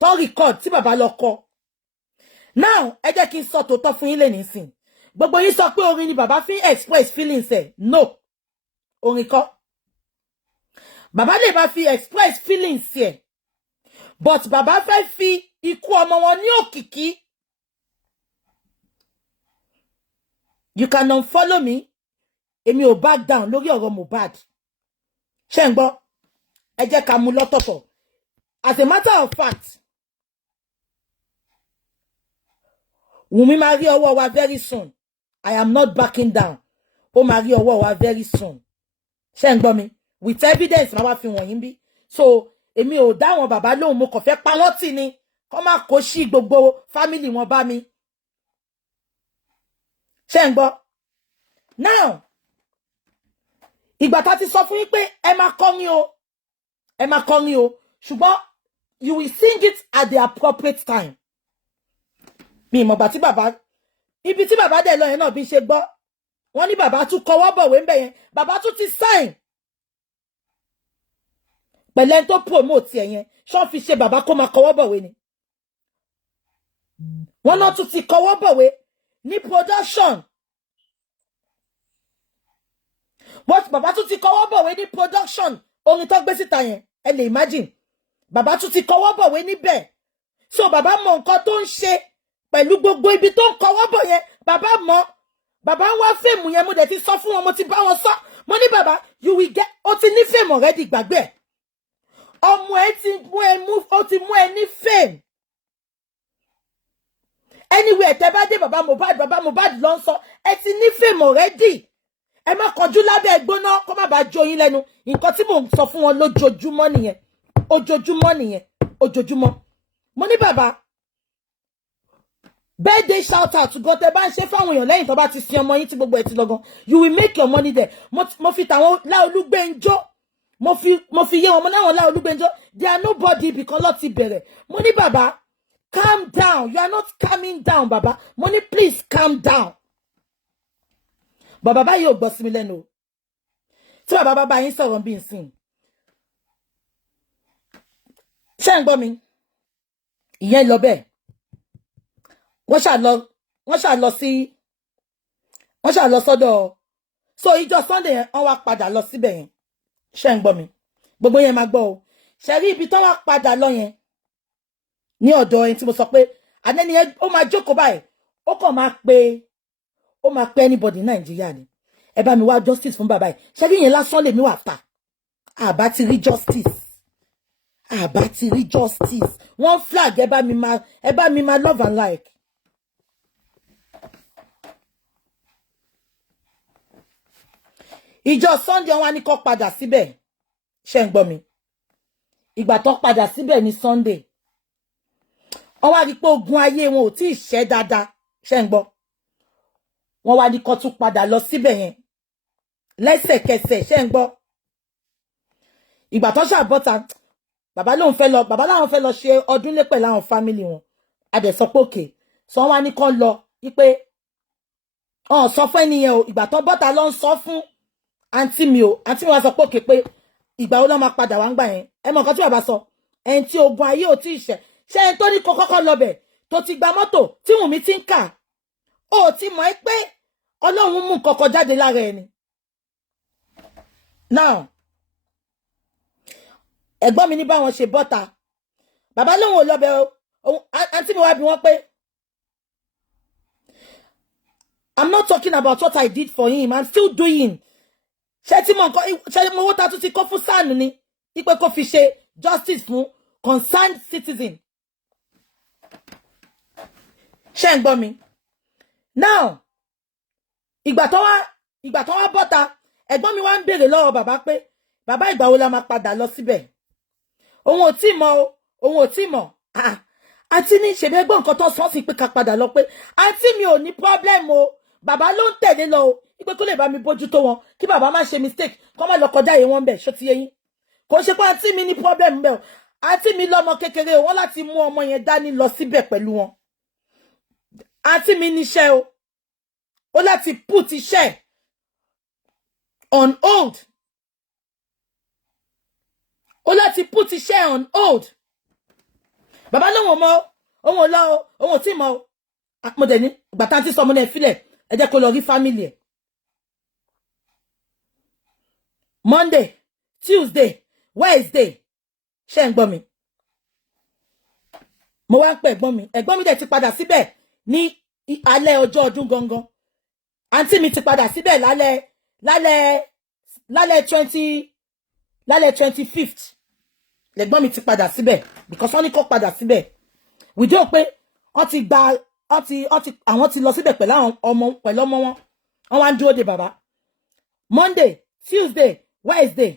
tó record tí bàbá lọ kọ now ẹ jẹ́ kí n sọ tòótọ́ fún yín lè nísìn gbogbo yín sọ pé orin ni bàbá fi express feelings ẹ̀ no orin kọ́ bàbá lè bá fi express feelings ẹ̀ but bàbá fẹ́ fi ikú ọmọ wọn ní òkìkí you can unfollow me èmi ò back down lórí ọ̀rọ̀ Mohbad ṣé ń gbọ́ ẹ jẹ́ ká mú lọ́tọ̀ọ̀tọ̀ as a matter of fact Wùnmí máa rí ọwọ́ wa very soon I am not backing down ó máa rí ọwọ́ wa very soon ṣé ń gbọ́ mi with evidence máa wá fi wọ̀nyí bí so èmi ò dá àwọn bàbá lóhùn mo kàn fẹ́ pa wọ́n tì ni kó má kó sí gbogbo family wọn bá mi ṣé ń gbọ́ now ìgbà tá ti sọ fún yín pé ẹ máa kọrin o ṣùgbọ́n you will sing it at the appropriate time mi mọ̀ gbà tí bàbá ibi tí bàbá dẹ̀ lọ yẹn náà bí ṣe gbọ́ wọ́n ní bàbá tún kọwọ́ bọ̀wé ń bẹ̀ yẹn bàbá tún ti sign pẹ̀lẹ́ tó promote ẹ̀ yẹn ṣọ́ fi ṣe bàbá kó máa kọwọ́ bọ̀wé ni wọ́n náà tún ti kọwọ́ bọ̀wé ní production but bàbá tún ti kọwọ́ bọ̀wé ní production orin tó gbé síta yẹn ẹ lè imagine bàbá tún ti kọwọ́ bọ̀wé níbẹ̀ so bàbá mọ nǹkan tó ń ṣe pẹ̀lú gbogbo ibi tó ń kọwọ́ bọ̀ yẹn bàbá mọ bàbá wá fèmù yẹn mo dẹ̀ ti sọ fún wọn mo ti bá wọn sọ mo ní bàbá you will get ó ti ní fèmù already gbàgbé ẹ̀ ọmọ ẹ ti mú ẹ ní fèmù anyway tẹ́ bá dé bàbá Mohbad ló ń sọ ẹ ti ní fèmù already ẹ má kọjú lábẹ́ gbóná kó má bàa jó yín lẹ́nu nǹkan tí mò ń sọ fún wọn lójoojúmọ́ nìyẹn ojoojúmọ́ mo ní bàbá birthday shout out to God tẹ́ bá ń ṣe fáwọn èèyàn lẹ́yìn tó bá ti sin ọmọ yín tí gbogbo ẹ̀ ti lọ gan you will make your money there mo fi tàwọn Láolúgbẹ́njọ́ mo fi yé wọn mo láwọn Láolúgbẹ́njọ́ they are nobody because ló ti bẹ̀rẹ̀ mo ní bàbá calm down you are not calming down bàbá mo ní please calm down bàbá báyìí ò gbọ́ sí mi lẹ́nu o tí bàbá bá yín sọ̀rọ̀ bí nsìn ṣé ń gbọ́ mi ìyẹn lọ bẹ́ẹ̀ wọ́n ṣà lọ sọ́dọ̀ so ìjọ Sunday yẹn wọ́n wá padà lọ síbẹ̀ yẹn ṣé ń gbọ́ mi gbogbo yẹn máa gbọ́ o ṣe rí ibi tó wá padà lọ yẹn ní ọ̀dọ̀ ẹni tí mo sọ pé àdẹ́ni yẹn ó máa jókòó báyìí ó kàn máa pe anybody ní Nàìjíríà ni ẹ bá mi wá justice fún bàbá yìí ṣe rí yẹn lásán lèmi wà fà àbá ti rí justice wọ́n flag ẹ bá mi máa love and like. Ìjọ Sunday wọ́n ní kó padà síbẹ̀ ṣé ń gbọ́ mi ìgbà tó padà síbẹ̀ ní Sunday wọ́n wá rí pé ogun ayé wọn ò tí ì ṣẹ́ dáadáa ṣé ń gbọ́ wọ́n wá ní kó tún padà lọ síbẹ̀ yẹn lẹ́sẹ̀kẹsẹ̀ ṣé ń gbọ́ ìgbà tó ṣàbọ̀tà bàbá láwọn fẹ́ lọ ṣe ọdún lé pẹ̀lú àwọn family wọn adẹ̀sọ pé òkè sọ wọ́n ní kó lọ wípé sọ fún ẹnìyẹn o ìgbà tó bọ́tà lọ ń sọ fún àǹtí mi wá sọ pé òkè pé ìgbà wo ló máa padà wá ń gbà yẹn ẹ mọ̀ nǹkan tí bàbá sọ ẹni tí ogun ayé ò tí ì ṣẹ ṣé ẹni tó ní kó kọ́kọ́ lọbẹ̀ tó ti gba mọ́tò tí Wùnmí ti ń kà ó ti mọ̀ ẹ́ pé Ọlọ́run mú kọ́kọ́ jáde lára ẹni. Now ẹ̀gbọ́n mi ní báwọn ṣe bọ́ta bàbá lóun ò lọbẹ̀ o àǹtí mi wá bí wọ́n pé I'm not talking about what I did for him I'm still doing ṣé tí mo owó ta tún ti kó fún SAN ni ipe kó fi ṣe justice fún concerned citizen ṣé ń gbọ́ mi now ìgbà tó wá bọ́ta ẹ̀gbọ́n mi wá ń béèrè lọ́wọ́ bàbá pé bàbá ìgbà wo la máa padà lọ síbẹ̀ òun ò tí mọ̀ àǹtí ní ṣèbí ẹgbọ́n nǹkan tó sọ sí pé ká padà lọ pé àǹtí mi ò ní problem o bàbá ló ń tẹ̀lé lọ o ipe kó lè bá mi bójú tó wọn kí bàbá má ṣe mistake kó má lọ kọjá yẹn wọn bẹ̀ ṣó ti yé yín kò ṣe pé àǹtí mi ní problem bẹ́ẹ̀ o àǹtí mi lọ́mọ kékeré o wọ́n láti mú ọmọ yẹn dání lọ síbẹ̀ pẹ̀lú wọn àǹtí mi níṣẹ́ o ó láti put iṣẹ́ on hold ó láti put iṣẹ́ on hold bàbá lóhùn mọ́ òun ò lọ òun ò tí mọ́ mo dẹ̀ ní gbàtà tí sọmọ náà filẹ̀ ẹ jẹ́ kó lọ rí family ẹ̀ Monday Tuesday Wednesday ṣé ń gbọ́ mi mo wá ń pè ẹ̀gbọ́n mi dẹ̀ ti padà síbẹ̀ ní alẹ́ ọjọ́ ọdún gangan àǹtí mi ti padà síbẹ̀ lálẹ́ 25th lẹ́gbọ́n mi ti padà síbẹ̀ because wọ́n ní kó padà síbẹ̀ wìdí ò pé àwọn ti lọ síbẹ̀ pẹ̀lú ọmọ wọn wá ń dúró de bàbá Monday Tuesday Wednesday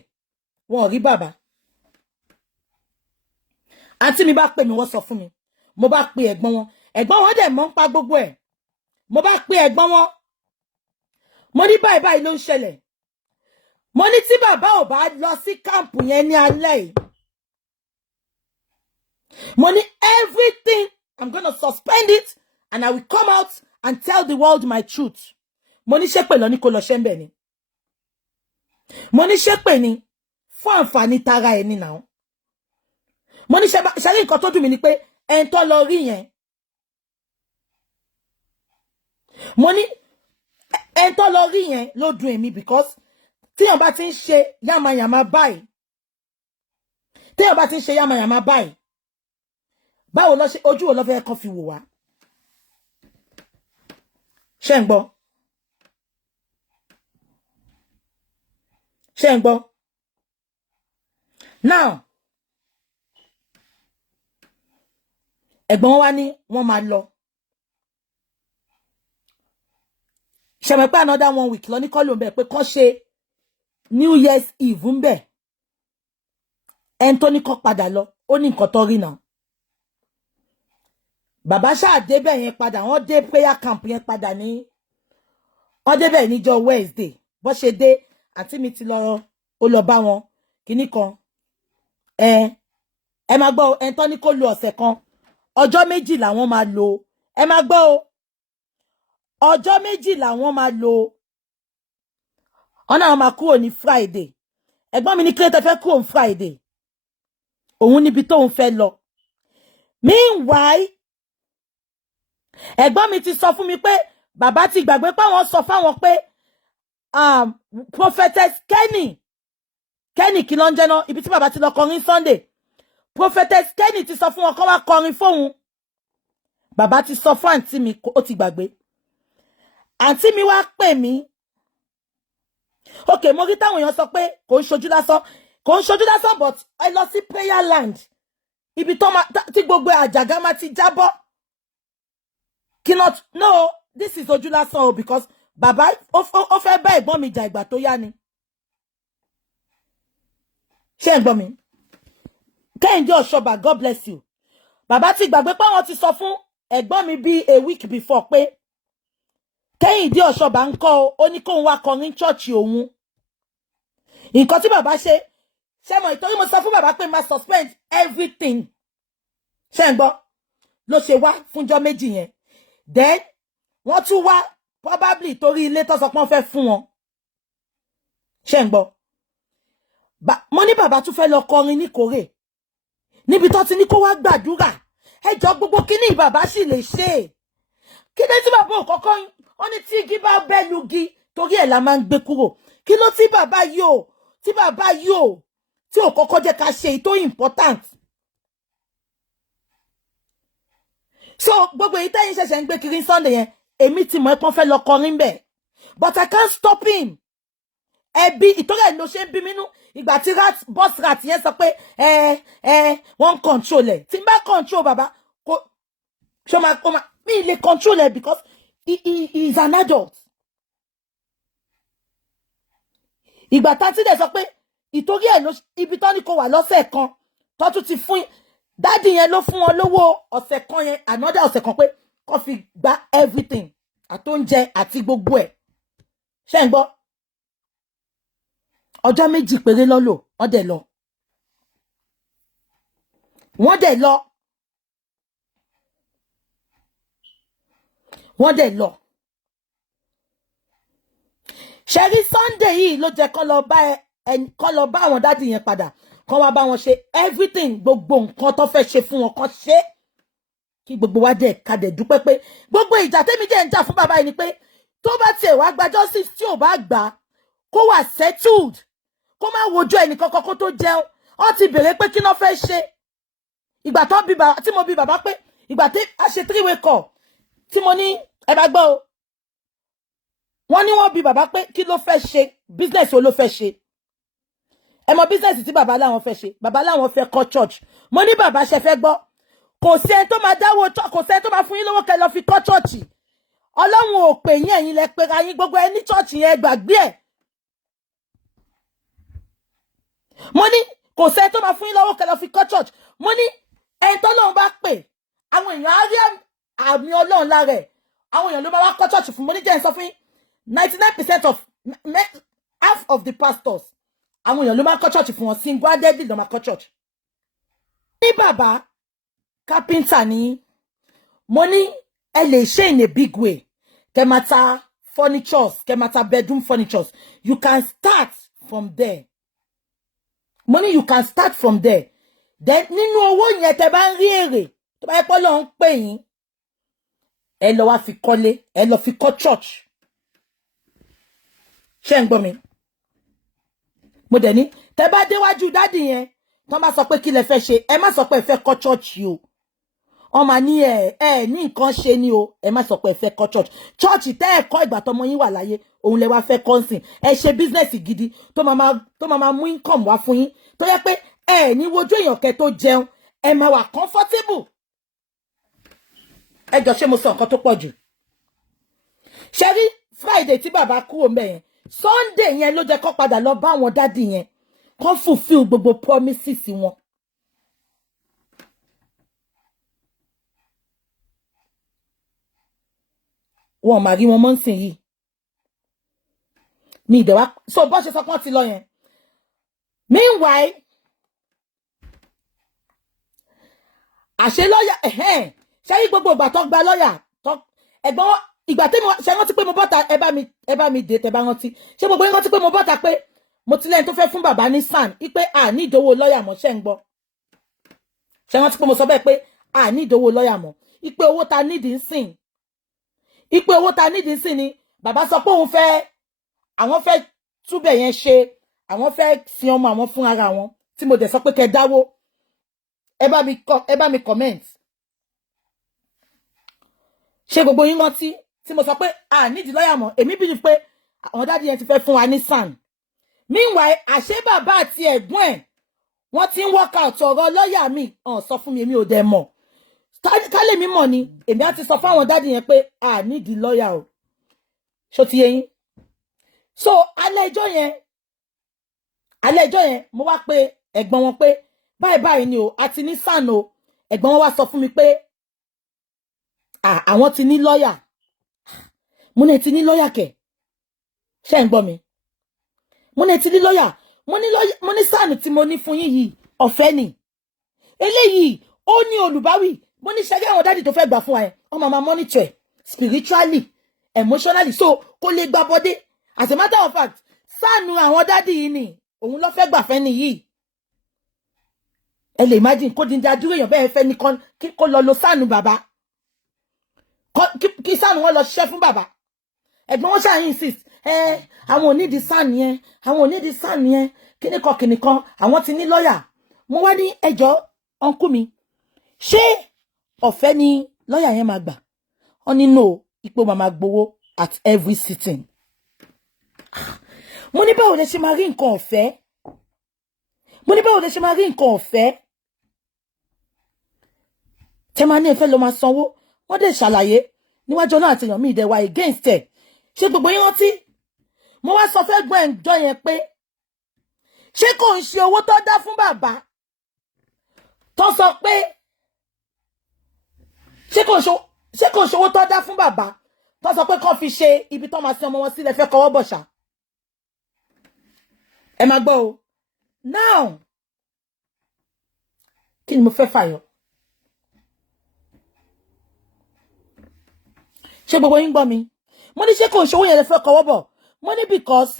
wọn ò rí bàbá àǹtí mi bá pè mí wọ́n sọ fún mi mo bá pe ẹ̀gbọ́n wọn dẹ̀ mọ̀ ń pa gbogbo ẹ̀ mo bá pe ẹ̀gbọ́n wọn mo ní báyìí ló ń ṣẹlẹ̀ mo ní tí bàbá ò bá lọ sí káàmpù yẹn ní alẹ́ yìí mo ní everything I'm gonna suspend it and I will come out and tell the world my truth mo ní ṣépè lọ ní kó lọ ṣẹ́ ń bẹ̀ ni mo ní ṣépè ni fún àǹfààní tara ẹni náà mo ní ṣàlẹ́ nǹkan tó dùn mí ni pé ẹn tó lọ rí yẹn mo ní ẹn tó lọ rí yẹn ló dùn èmi because téèyàn bá ti ń ṣe yàmàyàmà báyìí báwo lọ ṣe ojú wo lọ fẹ́ kàn fi wò wá ṣé ń gbọ́ now ẹ̀gbọ́n wa ní wọ́n máa lọ ṣé mo pé another 1 week lọ ní kọ́ ló ń bẹ̀ pé kán ṣe New Year's Eve ń bẹ̀ ẹn tó ní kọ́ padà lọ ó ní nǹkan tó rí náà bàbá ṣáà débẹ̀ yẹn padà wọ́n dé prayer camp yẹn padà ní wọ́n débẹ̀ níjọ́ Wednesday bó ṣe dé àǹtí mi ti lọ ó lọ bá wọn kíní kan ẹ máa gbọ́ ẹn tó ní kó lo ọ̀sẹ̀ kan ọjọ́ méjì làwọn máa lò ẹ máa gbọ́ o ọjọ́ méjì làwọn máa lò ọ̀nà àwọn máa kúrò ní Friday ẹ̀gbọ́n mi ní kí ló tẹ́ fẹ́ kúrò ní Friday òun níbi tóun fẹ́ lọ meanwhile ẹ̀gbọ́n mi ti sọ fún mi pé bàbá ti gbàgbé pé àwọn sọ fáwọn pé prophetess Kenny kí ló ń jẹ́ náà ibi tí bàbá ti lọ kọrin Sunday prophetess Kenny ti sọ fún wọn kó wá kọrin fóun bàbá ti sọ fún àǹtí mi ó ti gbàgbé àǹtí mi wá pè mí okay mo rí táwọn èèyàn sọ pé kò ń ṣojú lásán but ẹ lọ sí prayer land ibi tó tí gbogbo àjàgà máa ti jábọ́ no this is ojú lásán o because bàbá ó fẹ́ bá ẹ̀gbọ́n mi jà ìgbà tó yá ni ṣé ẹ̀gbọ́n mi Kẹ́hìndé Ọ̀ṣọ́bà God bless you bàbá ti gbàgbé pé àwọn ti sọ fún ẹ̀gbọ́n mi bí a week before pé Kẹ́hìndé Ọ̀ṣọ́bà ń kọ́ ó ní kóun wá kọrin church òun nǹkan tí bàbá ṣe mọ̀ ìtorí mo sọ fún bàbá pé máa suspend everything ṣé ń gbọ́ ló ṣe wá fúnjọ́ méjì yẹn then wọ́n tún wá probably torí ilé tó sọ pé wọ́n fẹ́ fún wọn ṣé ń gbọ́ mo ní bàbá tún fẹ́ lọ kọrin ní Kórè níbi tó ti ní kó wá gbàdúrà ẹjọ́ gbogbo kíní bàbá sì lè ṣe kí ló tí bàbá ò kọ́kọ́ wọ́n ní tí igi bá bẹ́ lugi torí ẹ̀ la máa ń gbé kúrò kí ló tí bàbá yóò tí ò kọ́kọ́ jẹ́ ká ṣe èyí tó important so gbogbo èyí tẹ́yìn ṣẹ̀ṣẹ̀ ń gbé kiri Sunday yẹn èmi ti mọ̀ ẹ́pọ́n fẹ́ lọ kọrin bẹ̀ but I can't stop him ẹbí ìtọ́rọ̀ ẹ̀ ló ṣe ń bí mínú ìgbà tí boss rat yẹn sọ pé wọ́n control ẹ̀ tí n bá control bàbá kò ṣó máa mi lè control ẹ̀ because he is an adult ìgbà tá tí dẹ̀ sọ pé ìtorí ẹ̀ ló ibi tó ní kó wà lọ́sẹ̀ kan tó tún ti fún dádì yẹn ló fún wọn lówó ọ̀sẹ̀ kan yẹn another ọ̀sẹ̀ kan pé kó fi gba everything àtóúnjẹ àti gbogbo ẹ̀ ṣé ń gbọ́ ọjọ́ méjì péré lọ́lò wọ́n dẹ̀ lọ ṣẹ́rí Sunday yìí ló jẹ́ kán lọ bá àwọn dádì yẹn padà kán wá bá wọn ṣe everything gbogbo nǹkan tó fẹ́ ṣe fún wọn kán ṣe kí gbogbo wa dẹ̀ ká dẹ̀ dúpẹ́ pé gbogbo ìjà tẹ́mi jẹ́ ń jà fún bàbá yìí ni pé tó bá tiẹ̀ wá gba justice tí ò bá gbà kó wà settled kó má wojú ẹnì kankan kó tó jẹun wọ́n ti bèrè pé kí ló fẹ́ ṣe ìgbà tó bí bàbá tí mo bí bàbá pé ìgbà tí a ṣe 3-way call tí mo ní ẹ bá gbọ́ o wọ́n ní wọ́n bí bàbá pé kí ló fẹ́ ṣe business wo ló fẹ́ ṣe ẹ mọ̀ business tí bàbá láwọn fẹ́ ṣe bàbá láwọn fẹ́ kọ́ church mo ní bàbá ṣe fẹ́ gbọ́ kò sí ẹni tó máa dáwọ́ kò sí ẹni tó máa fún yín lówó kẹ́ lọ fi kọ́ church Ọlọ́run ò pè yín ẹ̀yin lẹ pera yín gbogbo ẹni church yẹn gbàgbé ẹ̀ mo ní kò sí ẹni tó máa fún yín lówó kẹ́ lọ fi kọ́ church mo ní ẹni tó lọ́run bá pè àwọn èèyàn á rí àmì Ọlọ́run lára ẹ̀ àwọn èèyàn ló máa wá kọ́ church fún mo ní jẹ́ ń sọ fún yín 99% of half of the pastors àwọn èèyàn ló máa kọ́ church fún wọn single-handedly ló máa kọ́ church ní bàbá carpenter ni mo ní ẹ lè ṣe in a big way kẹ́ máa ta furnitures kẹ́ máa ta bedroom furnitures you can start from there mo ní you can start from there then nínú owó yẹn tẹ́ bá ń rí èrè tó bá yẹ pé Ọlọ́run pè yín ẹ lọ wá fi kọ́lé ẹ lọ fi kọ́ church ṣé ń gbọ́ mi mo dẹ̀ ní tẹ́ bá déwájú dádì yẹn tán bá sọ pé kí lẹ fẹ́ ṣe ẹ má sọ pé ẹ fẹ́ kọ́ church o wọ́n máa ní ẹ ní nǹkan ṣe ni o ẹ má sọ pé ẹ fẹ́ kọ́ church tẹ́ ẹ kọ́ ìgbà tọmọ yín wà láyé òun lẹ wá fẹ́ kọ́nsìn ẹ ṣe business gidi tó máa mú income wá fún yín tó yẹ pé ẹ ní wojú èèyàn kẹ́ tó jẹun ẹ máa wà comfortable ẹ jọ ṣé mo sọ nǹkan tó pọ̀ jù ṣe rí Friday tí bàbá kúrò ńbẹ̀ yẹn Sunday yẹn ló jẹ́ kó padà lọ bá wọn daddy yẹn kó fulfill gbogbo promises wọn. Wọ́n máa rí wọn mọ́ nsìn yìí. Mi ìdẹ̀wá so bó ṣe sọ pé wọ́n ti lọ yẹn. Meanwhile àṣẹ lọ́yà ṣé yí gbogbo ìgbà tó gba lọ́yà tó ẹ̀gbọ́n ìgbà tí mo ṣe rántí pé mo bọ́ta ẹ bá mi dé tẹ bá rántí ṣé gbogbo yín rántí pé mo bọ́ta pé mo ti lẹ́yìn tó fẹ́ fún bàbá ní sàn ipe ní ìdówó lọ́yà mọ́ ṣẹ́ ń gbọ́ ṣé rántí pé mo sọ bẹ́ẹ̀ pé ní ìdówó lọ́yà mọ́ ipe owó ta nídìí ń sìn ipe owó ta nídìí ń sìn ni bàbá sọ pé òun fẹ́ àwọn fẹ́ túbẹ̀ yẹn ṣe àwọn fẹ́ sin ọmọ àwọn fún ara wọn tí mo dẹ̀ sọ pé kẹ́ dáwó ẹ bá mi comment ṣé gbogbo yín rántí tí mo sọ pé nídìí lọ́yà mọ́ èmi bí pé àwọn dáàdi yẹn ti fẹ́ fún wa ní sàn. Meanwhile àṣé bàbá àti ẹ̀gbọ́n ẹ̀ wọ́n ti ń work out ọ̀rọ̀ lọ́yà mi sọ fún mi èmi ò dẹ̀ mọ̀ kálẹ̀ mi mọ̀ ni èmi á ti sọ fún àwọn dáàdi yẹn pé nídìí lọ́yà o ṣó ti yé yín. So alẹ́ ẹjọ́ yẹn mo wá pé ẹ̀gbọ́n wọn pé báyìí ni o àti ní sàn o ẹ̀gbọ́n wọn wá sọ fún mi pé àwọn ti ní lọ́yà mo ní ti ní lọ́yà kẹ̀ ṣé ń gbọ́ mi mo ní ti ní lọ́yà mo ní sáànù tí mo ní fún yín yìí ọ̀fẹ́ ni eléyìí ó ní olùbáwí mo ní ṣẹ́gẹ́ àwọn dáàdì tó fẹ́ gbà fún wa yẹn wọ́n máa monitor spiritually emotionally so kó lè gbà bọ́dé as a matter of fact sáànù àwọn dáàdì yìí ni òun ló fẹ́ gbà fẹ́ ni yìí ẹ lè imagine kó dín dádúró èèyàn bẹ́ẹ̀ fẹ́ ní kó lọ lo sáànù bàbá kí sáànù wọn lọ ṣiṣẹ́ fún bàbá ẹ̀gbọ́n wọn ṣáà insist àwọn onídìí sáànù yẹn àwọn onídìí sáànù yẹn kíníkan àwọn ti ní lọ́yà mo wá ní ẹjọ́ ọ̀nkú mi ṣé ọ̀fẹ́ ni lọ́yà yẹn máa gbà wọ́n ní no ipò màmá gbowó at every sitting mo ní báwo lè ṣe máa rí nǹkan ọ̀fẹ́ tẹ́ máa ní ìfẹ́ ló máa sanwó wọ́n dẹ̀ ṣàlàyé níwájú náà àti èèyàn mi ìdẹ̀wà against ẹ̀ ṣé gbogbo yín rántí mo wá sọ fẹ́ gbọ́n ẹ̀jọ́ yẹn pé ṣé kò ń ṣe owó tó dá fún bàbá tó sọ pé ṣé kò ń ṣe owó tó dá fún bàbá tó sọ pé kàn fi ṣe ibi tó máa sin ọmọ wọn sílẹ̀ fẹ́ kọwọ́ bọ̀ṣà ẹ máa gbọ́ o now kí ni mo fẹ́ fàyọ ṣé gbogbo yín gbọ́ mi mo ní ṣé kò ń ṣe owó yẹn lè fẹ́ kọwọ́ bọ̀ mo ní because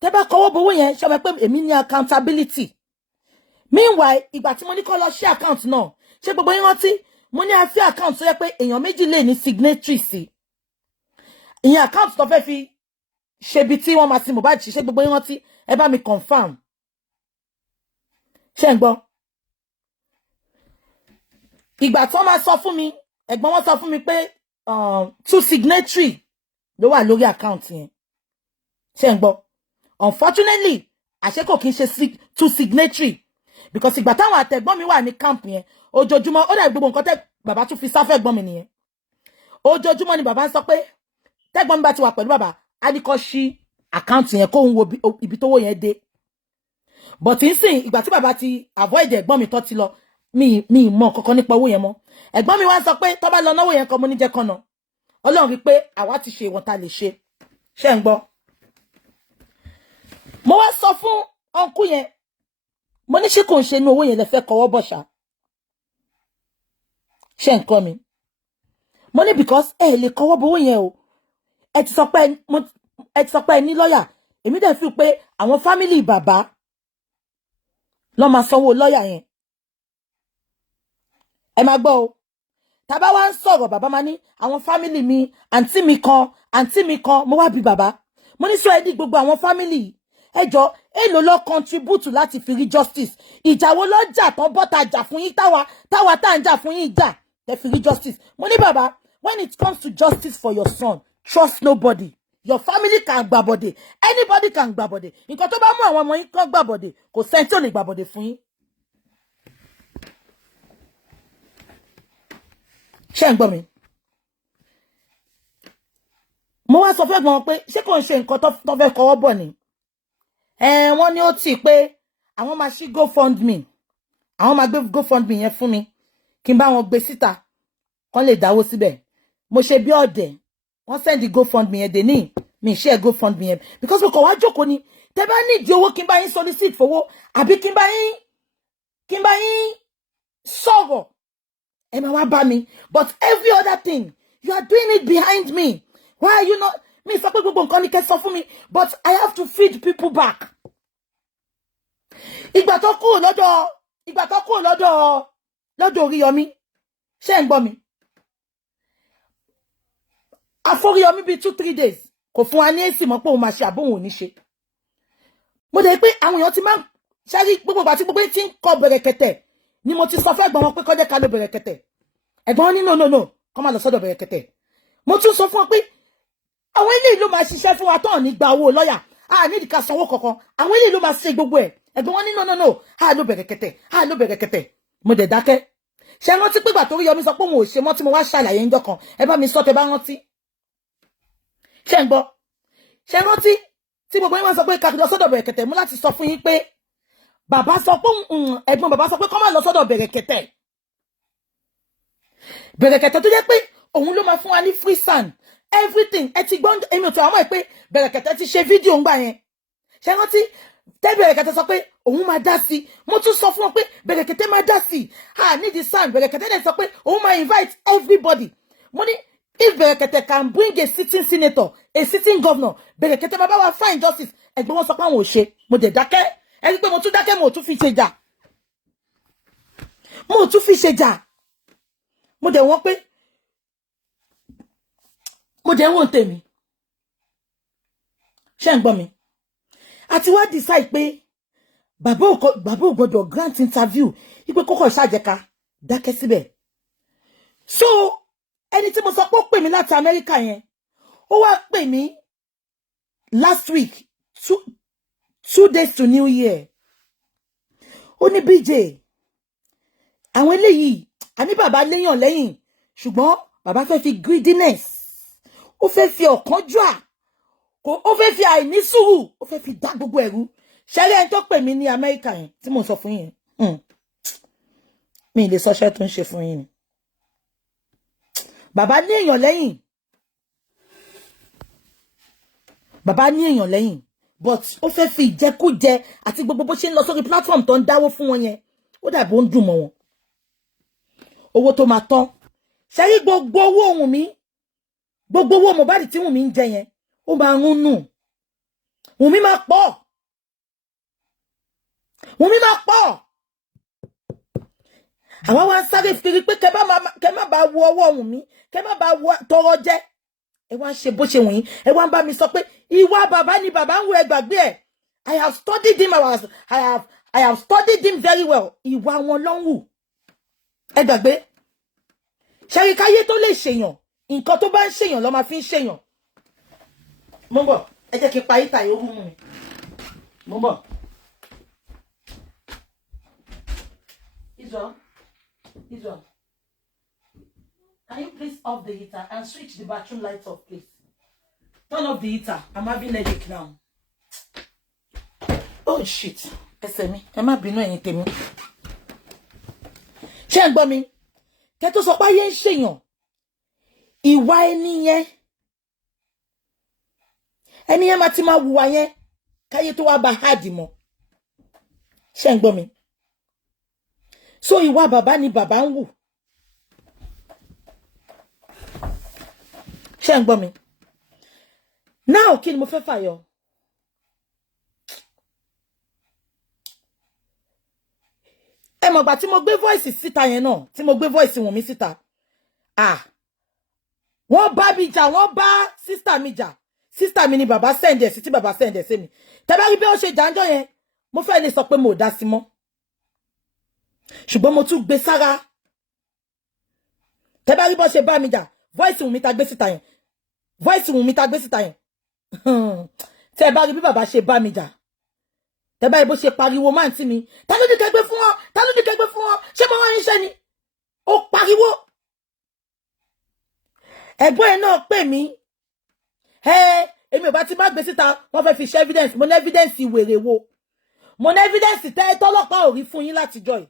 tẹ́ bá kọwọ́ bọ̀ owó yẹn ṣe mọ̀ pé èmi ní accountability meanwhile ìgbà tí mo ní kó lọ ṣí account náà ṣé gbogbo yín rántí mo ní a fi account tó yẹ pé èèyàn méjì lè ní signatory sí ìyẹn account tó fẹ́ fi ṣebi tí wọ́n máa sin Mohbad ṣe gbogbo yín rántí ẹ bá mi confirm ṣé ń gbọ́ ìgbà tí wọ́n máa sọ fún mi ẹ̀gbọ́n wọn sọ fún mi pé 2 signatory ló wà lórí account yẹn ṣé ń gbọ́ unfortunately àṣé kò kí n ṣe 2 signatory because ìgbà táwọn àtẹ̀gbọ́n mi wà ní camp yẹn ojoojúmọ́ ó dà gbogbo nǹkan tẹ́ bàbá tún fi sáfẹ́ gbọ́n mi nìyẹn ojoojúmọ́ ni bàbá ń sọ pé tẹ́gbọ́n mi bá ti wà pẹ̀lú bàbá á ní kó ṣí account yẹn kó ń wo ibi tówó yẹn dé but nsìn ìgbà tí bàbá ti avoid ẹ̀gbọ́n mi tó ti lọ mi mọ̀ kankan nípa owó yẹn mọ́ ẹ̀gbọ́n mi wá sọ pé tó bá lọ náwó yẹn kan mo ní jẹ́ kan náà Ọlọ́run rí pé àwa ti ṣe ìwọ̀n ta lè ṣe ṣé ń gbọ́ mo wá sọ fún ọ̀nkú yẹn mo ní ṣé kò ń ṣe inú owó yẹn lè fẹ́ kọwọ́ bọ̀ṣà ṣé ń kọ́ mi mo ní because ẹ lè kọwọ́ bọ̀ owó yẹn o ẹ ti sọ pé ẹ ní lọ́yà èmi dẹ̀ fi pé àwọn fámìlì bàbá ló máa sanwó lọ́yà yẹn ẹ máa gbọ́ o tàbá wá ń sọ̀rọ̀ bàbá máa ní àwọn fámìlì mi àǹtí mi kan mo wá bí bàbá mo ní sọ ẹ di gbogbo àwọn fámìlì ẹjọ́ èlò ló contribute láti fi rí justice ìjà wo ló jà tán bọ́ta jà fún yín táwa tá ń jà fún yín jà tẹ́ fi rí justice mo ní bàbá when it comes to justice for your son trust nobody your family can gbàbọ̀dè anybody can gbàbọ̀dè nǹkan tó bá mú àwọn ọmọ yín kàn gbàbọ̀dè kò sẹ́ni tó lè gbàbọ̀dè fún yín. ṣé ń gbọ́ mi mo wá sọ sọ fẹ́ gbọ́n pé ṣé kò ń ṣe nǹkan tó fẹ́ kọ́wọ́ bọ̀ ni wọ́n ní ó tì pé àwọn máa ṣí GoFundMe àwọn máa gbé GoFundMe yẹn fún mi kí n bá wọn gbé síta kán lè dáwó síbẹ̀ mo ṣe bí ọ̀dẹ̀ wọ́n send GoFundMe yẹn dé ní mi share GoFundMe yẹn because mo kàn wá jókòó ni tẹ́ bá ní ìdí owó kí n bá yín solicit fowó àbí kí n bá yín sọ̀rọ̀ ẹ máa wá bá mi but every other thing you are doing it behind me why are you not mi sọ pé gbogbo nǹkan ni kẹ́ sọ fún mi but I have to feed people back ìgbà tó kúrò lọ́dọ̀ Oríyọmí ṣé ń gbọ́ mi Àforíyọmí bíi 2-3 days kò fún wa ní èsì mọ́ pé òun máa ṣe àbóhùn ò ní ṣe mo dẹ̀ pé àwọn èèyàn ti máa ń ṣárí gbogbo àti gbogbo tí ń kọ bẹ̀rẹ̀kẹ̀tẹ̀ ni mo ti sọ fẹ́ ẹ̀gbọ́n wọn pé kọjá ká ló bẹ̀rẹ̀kẹ̀tẹ̀ ẹ̀gbọ́n wọn ní no kọ́ máa lọ sọ́dọ̀ bẹ̀rẹ̀kẹ̀tẹ̀ mo tún sọ fún wọn pé àwọn ilé ìlú máa ṣiṣẹ́ fún wa tán ní gba owó lọ́yà a ní ìdíkà sanwó kankan àwọn ilé ìlú máa ṣe gbogbo ẹ̀ ẹ̀gbọ́n wọn ní no a ló bẹ̀rẹ̀kẹ̀tẹ̀ mo dẹ̀ dákẹ́ ṣe rántí pé gbà tó rí Yọmí sọ pé òun ò ṣe mọ́ tí mo wá ṣàlàyé ńjọ́ kan ẹ bá mi sọ tẹ́ bá rántí ṣe ń gbọ́ ṣe rántí tí gbogbo yín wá sọ pé ká lọ sọ́dọ̀ bẹ̀rẹ̀kẹ̀tẹ̀ mú láti sọ fún yín pé bàbá sọ pé ẹ̀gbọ́n bàbá sọ pé kó má lọ sọ́dọ̀ bẹ̀rẹ̀kẹ̀tẹ̀ tó jẹ́ pé òun ló máa fún wa ní free sand everything ẹ ti gbọ́n èmi ò tó àwọn ẹ̀ pé bẹ̀rẹ̀kẹ̀tẹ̀ ti ṣe fídíò ńgbà yẹn ṣe rántí tẹ́ bẹ̀rẹ̀kẹ̀tẹ̀ sọ pé òun máa dá sí mo tún sọ fún wọn pé bẹ̀rẹ̀kẹ̀tẹ̀ máa dá sí need the sand bẹ̀rẹ̀kẹ̀tẹ̀ dẹ̀ sọ pé òun máa invite everybody mo ní if bẹ̀rẹ̀kẹ̀tẹ̀ can bring a sitting senator a sitting governor bẹ̀rẹ̀kẹ̀tẹ̀ máa bá wa find justice ẹ̀gbọ́n wọn sọ pé àwọn ò ṣe mo dẹ̀ dákẹ́ ẹ rí pé mo tún dákẹ́ mo tún fi ṣe jà mo dẹ̀ wọ́n pé mo dẹ̀ wọ́n tèmi ṣé ń gbọ́ mi àti wá decide pé bàbá ò gbọ́dọ̀ grant interview ipe kókò ṣàjẹka dákẹ́ síbẹ̀ so ẹni tí mo sọ pé ó pè mí láti Amẹ́ríkà yẹn ó wá pè mí last week 2 days to New Year ó ní BJ àwọn eléyìí àní bàbá léyàn lẹ́yìn ṣùgbọ́n bàbá fẹ́ fi greediness ó fẹ́ fi ọ̀kánjúà ó fẹ́ fi àìní sùúrù ó fẹ́ fi dá gbogbo ẹ̀rú ṣẹlẹ̀ ẹni tó pè mí ní Amẹ́ríkà yẹn tí mo sọ fún yín mi lè sọṣẹ́ tó ń ṣe fún yín bàbá ní èèyàn lẹ́yìn but ó fẹ́ fi ìjẹkújẹ àti gbogbo bó ṣe ń lọ sórí platform tó ń dáwó fún wọn yẹn ó dàbí ó ń dùn mọ́ wọn owó tó máa tán ṣẹ́rí gbogbo owó ohun mi gbogbo owó Mohbad tí Wùnmí ń jẹ yẹn ó máa ń nù Wùnmí máa pọ̀ àwọn wá ń sáré fìrí pé kẹ má bá wo ọwọ́ Wùnmí kẹ má bá wo tọrọ jẹ ẹ wá ń ṣe bó ṣe wùn yín ẹ wá ń bá mi sọ pé ìwà bàbá ni bàbá ń wo ẹ gbàgbé ẹ I have studied him very well ìwà wọn ló ń wù ẹ gbàgbé ṣẹ́ríkáyé tó lè ṣèyàn nǹkan tó bá ń ṣèyàn ló máa fi ń ṣèyàn mo ń bọ̀ ẹ jẹ́ kí n pa ìta yóò mú mi mo ń bọ̀. Israel, can you please off the heater and switch the bathroom lights off, please? Turn off the heater. I'm having a headache now. Oh shit. Ẹsẹ̀ mi, ẹ má bínú ẹ̀yin tèmi. Ṣé ń gbọ́ mi? Kẹ́ tó sọ pé ayé ń ṣèyàn. Ìwà ẹni yẹn máa ti máa hùwà yẹn káyé tó wá bá háàdì mọ́. Ṣé ń gbọ́ mi? So ìwà bàbá ni bàbá ń wù. Ṣé ń gbọ́ mi? Now kí ni mo fẹ́ fàyọ? Ẹ mọ̀ gbà tí mo gbé voice síta yẹn náà, tí mo gbé voice Wùnmí síta. Wọ́n bá mi jà, wọ́n bá sister mi jà. Sister mi ni bàbá send ẹ̀ sí tí bàbá send ẹ̀ sí mi. Tẹ́ bá rí bí ó ṣe jàǹjọ́ yẹn, mo fẹ́ lè sọ pé mo dá sí mọ́. Ṣùgbọ́n mo tún gbé sára. Tẹ́ bá rí bó ṣe bá mi jà, voice Wùnmí ta gbé síta yẹn. Tẹ́ bá rí bí bàbá ṣe bá mi jà. Tẹ́ bá rí bó ṣe pariwo máa ń tì mí. Ta ló ní kẹ́ gbé fún wọn? Ṣé mo rán iṣẹ́ ni? Ó pariwo. Ẹ̀gbọ́n ẹ̀ náà pè mí. èmi ò bá ti má gbé síta wọ́n fẹ́ fi ṣe evidence mo ní evidence wèrè wo mo ní evidence tẹ́ tọ́lọ́pàá ò rí fún yín láti jọ́ yìí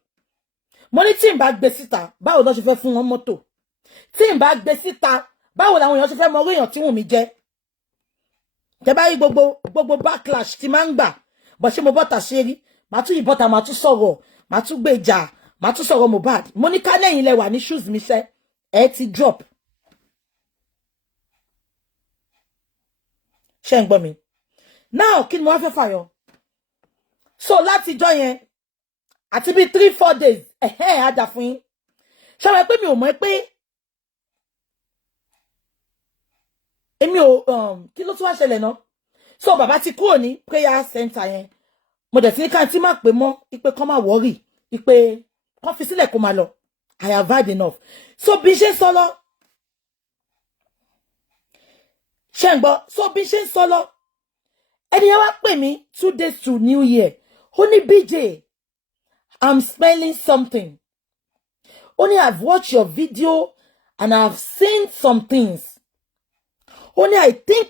mo ní tí n bá gbé síta báwo ló ṣe fẹ́ fún wọn mọ́tò tí n bá gbé síta báwo làwọn èèyàn ṣe fẹ́ mọ orí èèyàn tí Wùnmí jẹ́ tẹ́ bá rí gbogbo backlash tí máa ń gbà bó ṣe mo bọ́ta ṣe rí màá tún ìbọ́ta màá tún sọ̀rọ̀ màá tún gbèjà màá tún sọ̀rọ̀ Mohbad mo ní ká lẹ́yìn lẹ wà ní shoes mi ṣẹ́ ẹ ti drop ṣé ń gbọ́ mi now kí ni mo wá fẹ́ fàyọ so látijọ́ yẹn àti bí 3-4 days àdà fún yín ṣé wọ́n pé mi ò mọ̀ pé èmi ò kí ló tún wá ṣẹlẹ̀ náà so bàbá ti kúrò ní prayer center yẹn mo dẹ̀ ti ní káàntì má pè mọ́ ipe kán má worry ipe kán fi sílẹ̀ kó máa lọ I have had enough so bí ṣe ń sọ lọ ṣé ń gbọ́ so bí ṣe ń sọ lọ ẹni yẹn wá pè mí 2 days to New Year ó ní BJ I'm smelling something only I've watched your video and I've seen some things only I think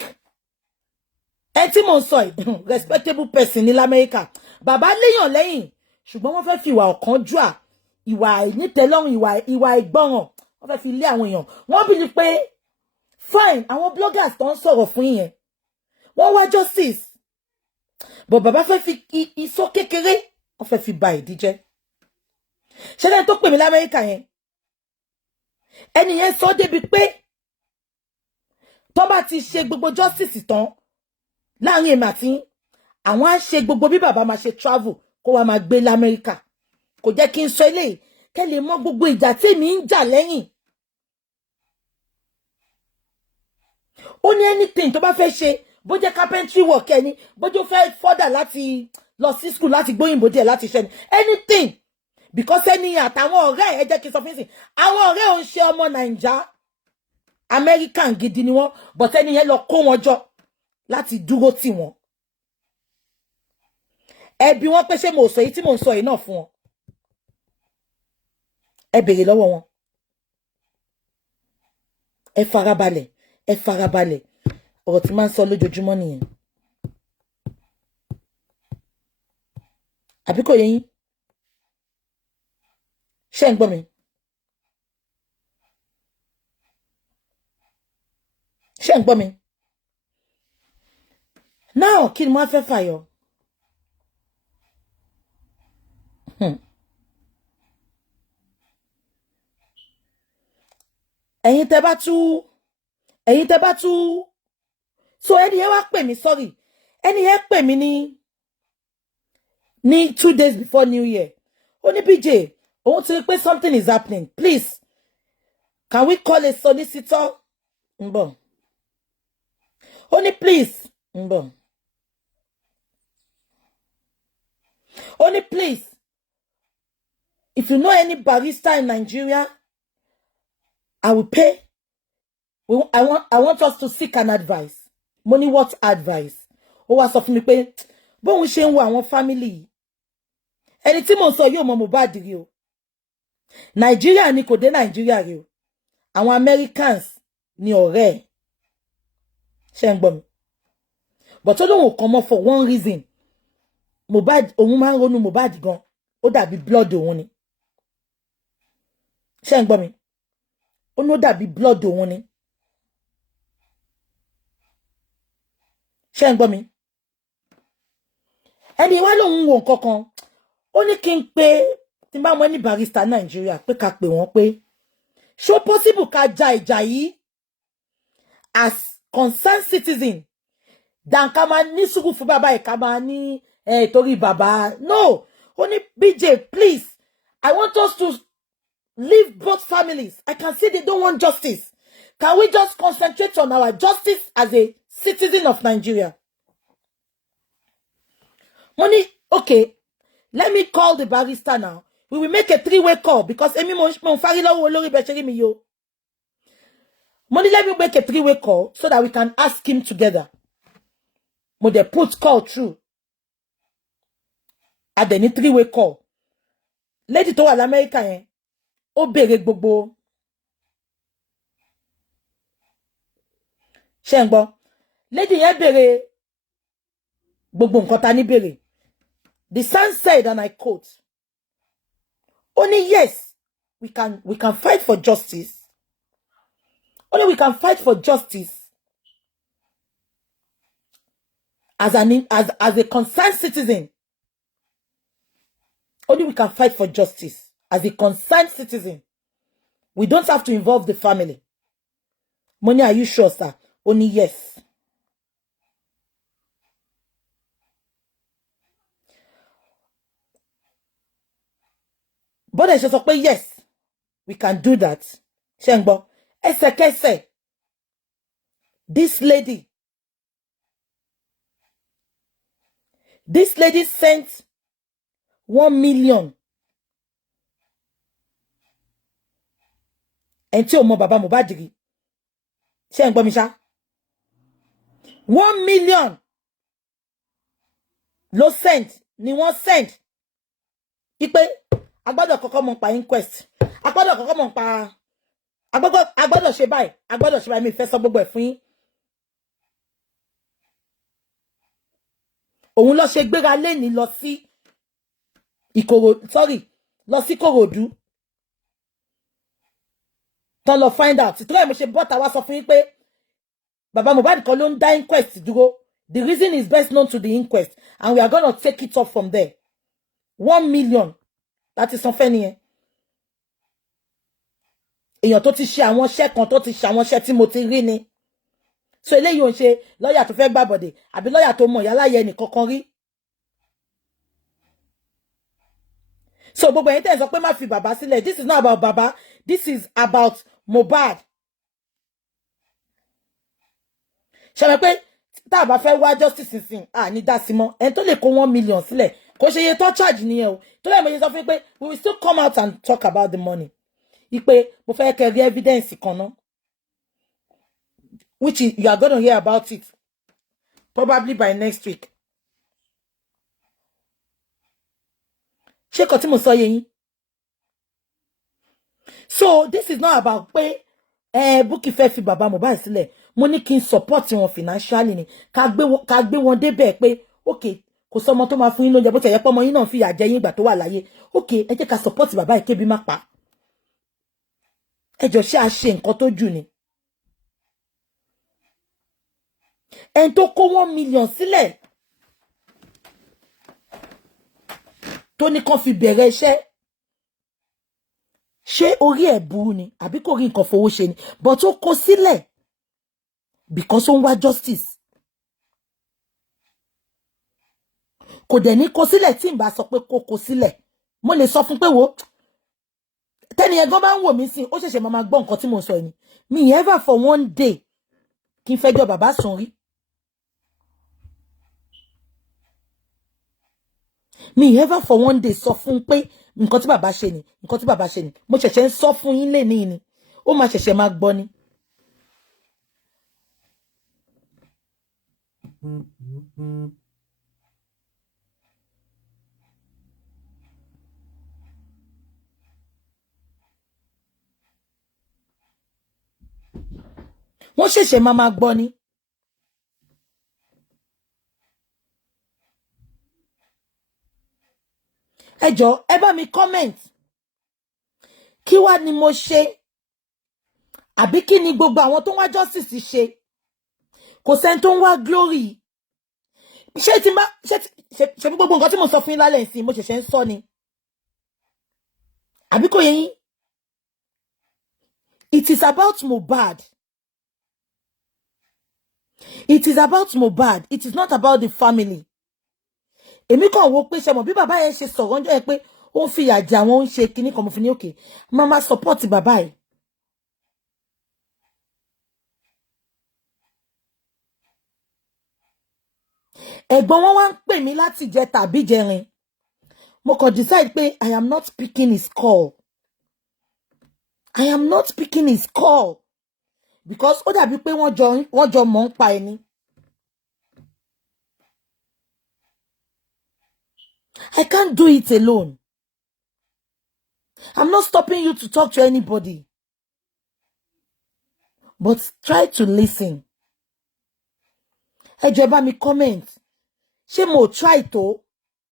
tí mo sọ respectable person ní America bàbá léyàn lẹ́yìn ṣùgbọ́n wọ́n fẹ́ fi ìwà ọ̀kánjúà ìwà ìnítẹ́lọ́rùn ìwà ìgbọràn wọ́n fẹ́ fi lé àwọn èèyàn wọ́n bí pé fine àwọn bloggers tó ń sọ̀rọ̀ fún yẹn wọ́n wá justice but bàbá fẹ́ fi ìsọ kékeré wọ́n fẹ́ fi ba ìdí jẹ́ ṣẹlẹ̀ tó pè mí l'Amẹ́ríkà yẹn ẹni yẹn sọ débi pé tó bá ti ṣe gbogbo justice tán láàrin èmi àti àwọn á ṣe gbogbo bí bàbá máa ṣe travel kó wá máa gbé l'Amẹ́ríkà kò jẹ́ kí n sọ eléyìí kẹ́ lè mọ gbogbo ìjà tí èmi ń jà lẹ́yìn ó ní anything tó bá fẹ́ ṣe bó jẹ́ carpentry work ẹni bó jẹ́ fẹ́ further láti lọ sí school láti gbóyìnbó díẹ̀ láti ṣe anything because ẹni àtàwọn ọ̀rẹ́ ẹ jẹ́ kí n sọ fún yín àwọn ọ̀rẹ́ ò ń ṣe ọmọ Nàìjà American gidi ni wọ́n but ẹni yẹn lọ kó wọn jọ láti dúró tì wọ́n ẹbí wọn pé ṣé mo sọ yìí tí mo ń sọ yìí náà fún wọn ẹ béèrè lọ́wọ́ wọn ẹ farabalẹ̀ ọ̀rọ̀ tí máa ń sọ lójoojúmọ́ nìyẹn àbí kò yé yín ṣé ń gbọ́ mi ṣé ń gbọ́ mi now kí ni mo fẹ́ fàyọ ẹ̀yin tẹ́ bá tú so ẹni yẹn wá pè mí sorry ẹni yẹn pè mí ní 2 days before New Year ó ní BJ òun ti rí pé something is happening please can we call a solicitor ń bọ̀ ó ní please ń bọ̀ ó ní please if you know any barrister in Nigeria I will pay I want us to seek an advice money what advice ó wá sọ fún mi pé bóun ṣe ń wo àwọn family ẹni tí mo sọ yóò mọ Mohbad rí o Nigeria ni kò dé Nigeria rí o àwọn Americans ni ọ̀rẹ́ ṣé ń gbọ́ mi but ó lóun kàn mọ́ for one reason Mohbad òun máa ń ronú Mohbad gan ó dàbí blood òun ni ṣé ń gbọ́ mi ó ní ó dàbí blood òun ni ṣé ń gbọ́ mi ẹni wá lòun wò nǹkan kan ó ní kí n pé tí n bá mọ ní barrister Nàìjíríà pé ká pè wọ́n pé ṣó possible ká ja ìjà yìí as concerned citizen dan ká máa ní sùúrù fún bàbá ẹ̀ ká máa ní torí bàbá no ó ní BJ please I want us to leave both families I can see they don't want justice can we just concentrate on our justice as a citizen of Nigeria money okay let me call the barrister now we will make a 3-way call because emi mo fari lọ́wọ́ olórí be ṣe rí mi yo money let me make a 3-way call so that we can ask him together mo dey put call through a dẹ̀ ní 3-way call lady tó wà l'Amẹ́ríkà yẹn ó béèrè gbogbo ṣé ń gbọ́ lady yẹn béèrè gbogbo nǹkan ta ní béèrè. The son said, and I quote, only yes, we can fight for justice. Only we can fight for justice as a concerned citizen. Only we can fight for justice as a concerned citizen. We don't have to involve the family. Money, are you sure, sir? Only yes. But I just say yes, we can do that. Shengbo, esekese. This lady sent 1 million. Enti mo baba Mohbad ri. Shengbo mi sha. 1 million. Lo sent. Ni wọ́n sent. Ipe agbọ́dọ̀ kọ́kọ́ mọ̀ pa inquest. Agbọ́dọ̀ kọ́kọ́ mọ̀ pa agbọ́dọ̀ ṣe báyìí. Mi fẹ́ sọ gbogbo ẹ̀ fún yín. Òun ló ṣe gbéra leni lọ sí Ìkòròdú. Tán lọ find out. Tí mo ṣe bọ́ta wá sọ fún yín pé baba Mohbad kan ló ń dá inquest dúró. The reason is best known to the inquest, and we are going to take it up from there. 1 million. That is something here. Èèyàn tó ti ṣe àwọn iṣẹ́ kan tó ti ṣe àwọn iṣẹ́ tí mo ti rí ni. So eléyìí ò ń ṣe lọ́yà tó fẹ́ gbàbọ̀dè àbí lọ́yà tó mọ̀ yálà yẹ nìkankan rí. So gbogbo ẹ̀yin tẹ́ sọ pé má fi bàbá sílẹ̀. This is not about baba. This is about Mohbad. Ṣé mo pé tá bá fẹ́ wá justice sin ní dá sí mọ́. En tó lè kó 1 million sílẹ̀. Kò ṣe iye tó charge nìyẹn o. Tó lè mo ṣe sọ fún pé we will still come out and talk about the money. Ipe mo fẹ́ kẹ́ rí evidence kan náà. Which is, you are going to hear about it probably by next week. Ṣé kò tí mo sọ yé yín? So this is not about pé Bukky fẹ́ fi bàbá Mohbad sílẹ̀. Mo ní kí n support wọn financially ni. Ká gbé wọn débẹ̀ pé okay, kò sọmọ tó máa fún yín lóúnjẹ bó ti yẹ pé ọmọ yín náà fi yà jẹ yín ìgbà tó wà láyé. Okay, ẹ jẹ́ ká support bàbá yìí kébi má pa. Ẹ jọ̀ọ́ ṣé a ṣe nǹkan tó jù ni. En tó kó 1 million sílẹ̀. Tó ní kàn fi bẹ̀rẹ̀ iṣẹ́. Ṣé orí ẹ̀ burú ni àbí kò rí nǹkan fowó ṣe ni? But ó kó sílẹ̀ because ó ń wá justice. Kò dẹ̀ ní kó sílẹ̀ tí n bá sọ pé kó sílẹ̀. Mo lè sọ fún pé wo tẹ́ni ẹ̀gbọ́n bá ń wò mí sí ó ṣẹ̀ṣẹ̀ máa gbọ́ nǹkan tí mo sọ ni. Mi ever for one day kí n fẹjọ́ bàbá sùn rí. Mi ever for one day sọ fún pé nǹkan tí bàbá ṣe ni, nǹkan tí bàbá ṣe ni. Mo ṣẹ̀ṣẹ̀ ń sọ fún yín lénìí ni. Ó máa ṣẹ̀ṣẹ̀ máa gbọ́ ni. Wọ́n ṣẹ̀ṣẹ̀ máa gbọ́ ni. Ẹ jọ̀ọ́ ẹ bá mi comment. Kí wá ni mo ṣe? Àbí kí ni gbogbo àwọn tó ń wá justice ṣe? Kò sẹ́ni tó ń wá glory. Ṣé gbogbo nǹkan tí mo sọ fún yín lálẹ́ ìsìn mo ṣẹ̀ṣẹ̀ ń sọ ni? Àbí kò yé yín? It is about Mohbad. It is about Mohbad. It is not about the family. Èmi kàn wò pé ṣé mo bí bàbá yẹn ṣe sọ̀rọ̀ ńjọ́ yẹn pé ó ń fi ìyà jẹ àwọn ó ń ṣe kíní kan mo fi ní okay. Mama support bàbá yìí. Ẹ̀gbọ́n wọn wá ń pè mí láti jẹ tàbí jẹrin. Mo kàn decide pé I am not picking his call. I am not picking his call. Because ó dàbí pé wọ́n jọ mọ̀ ń pa ẹni. I can't do it alone. I'm not stopping you to talk to anybody. But try to listen. ẹ jọ̀ọ́ bá mi comment ṣé mo try tó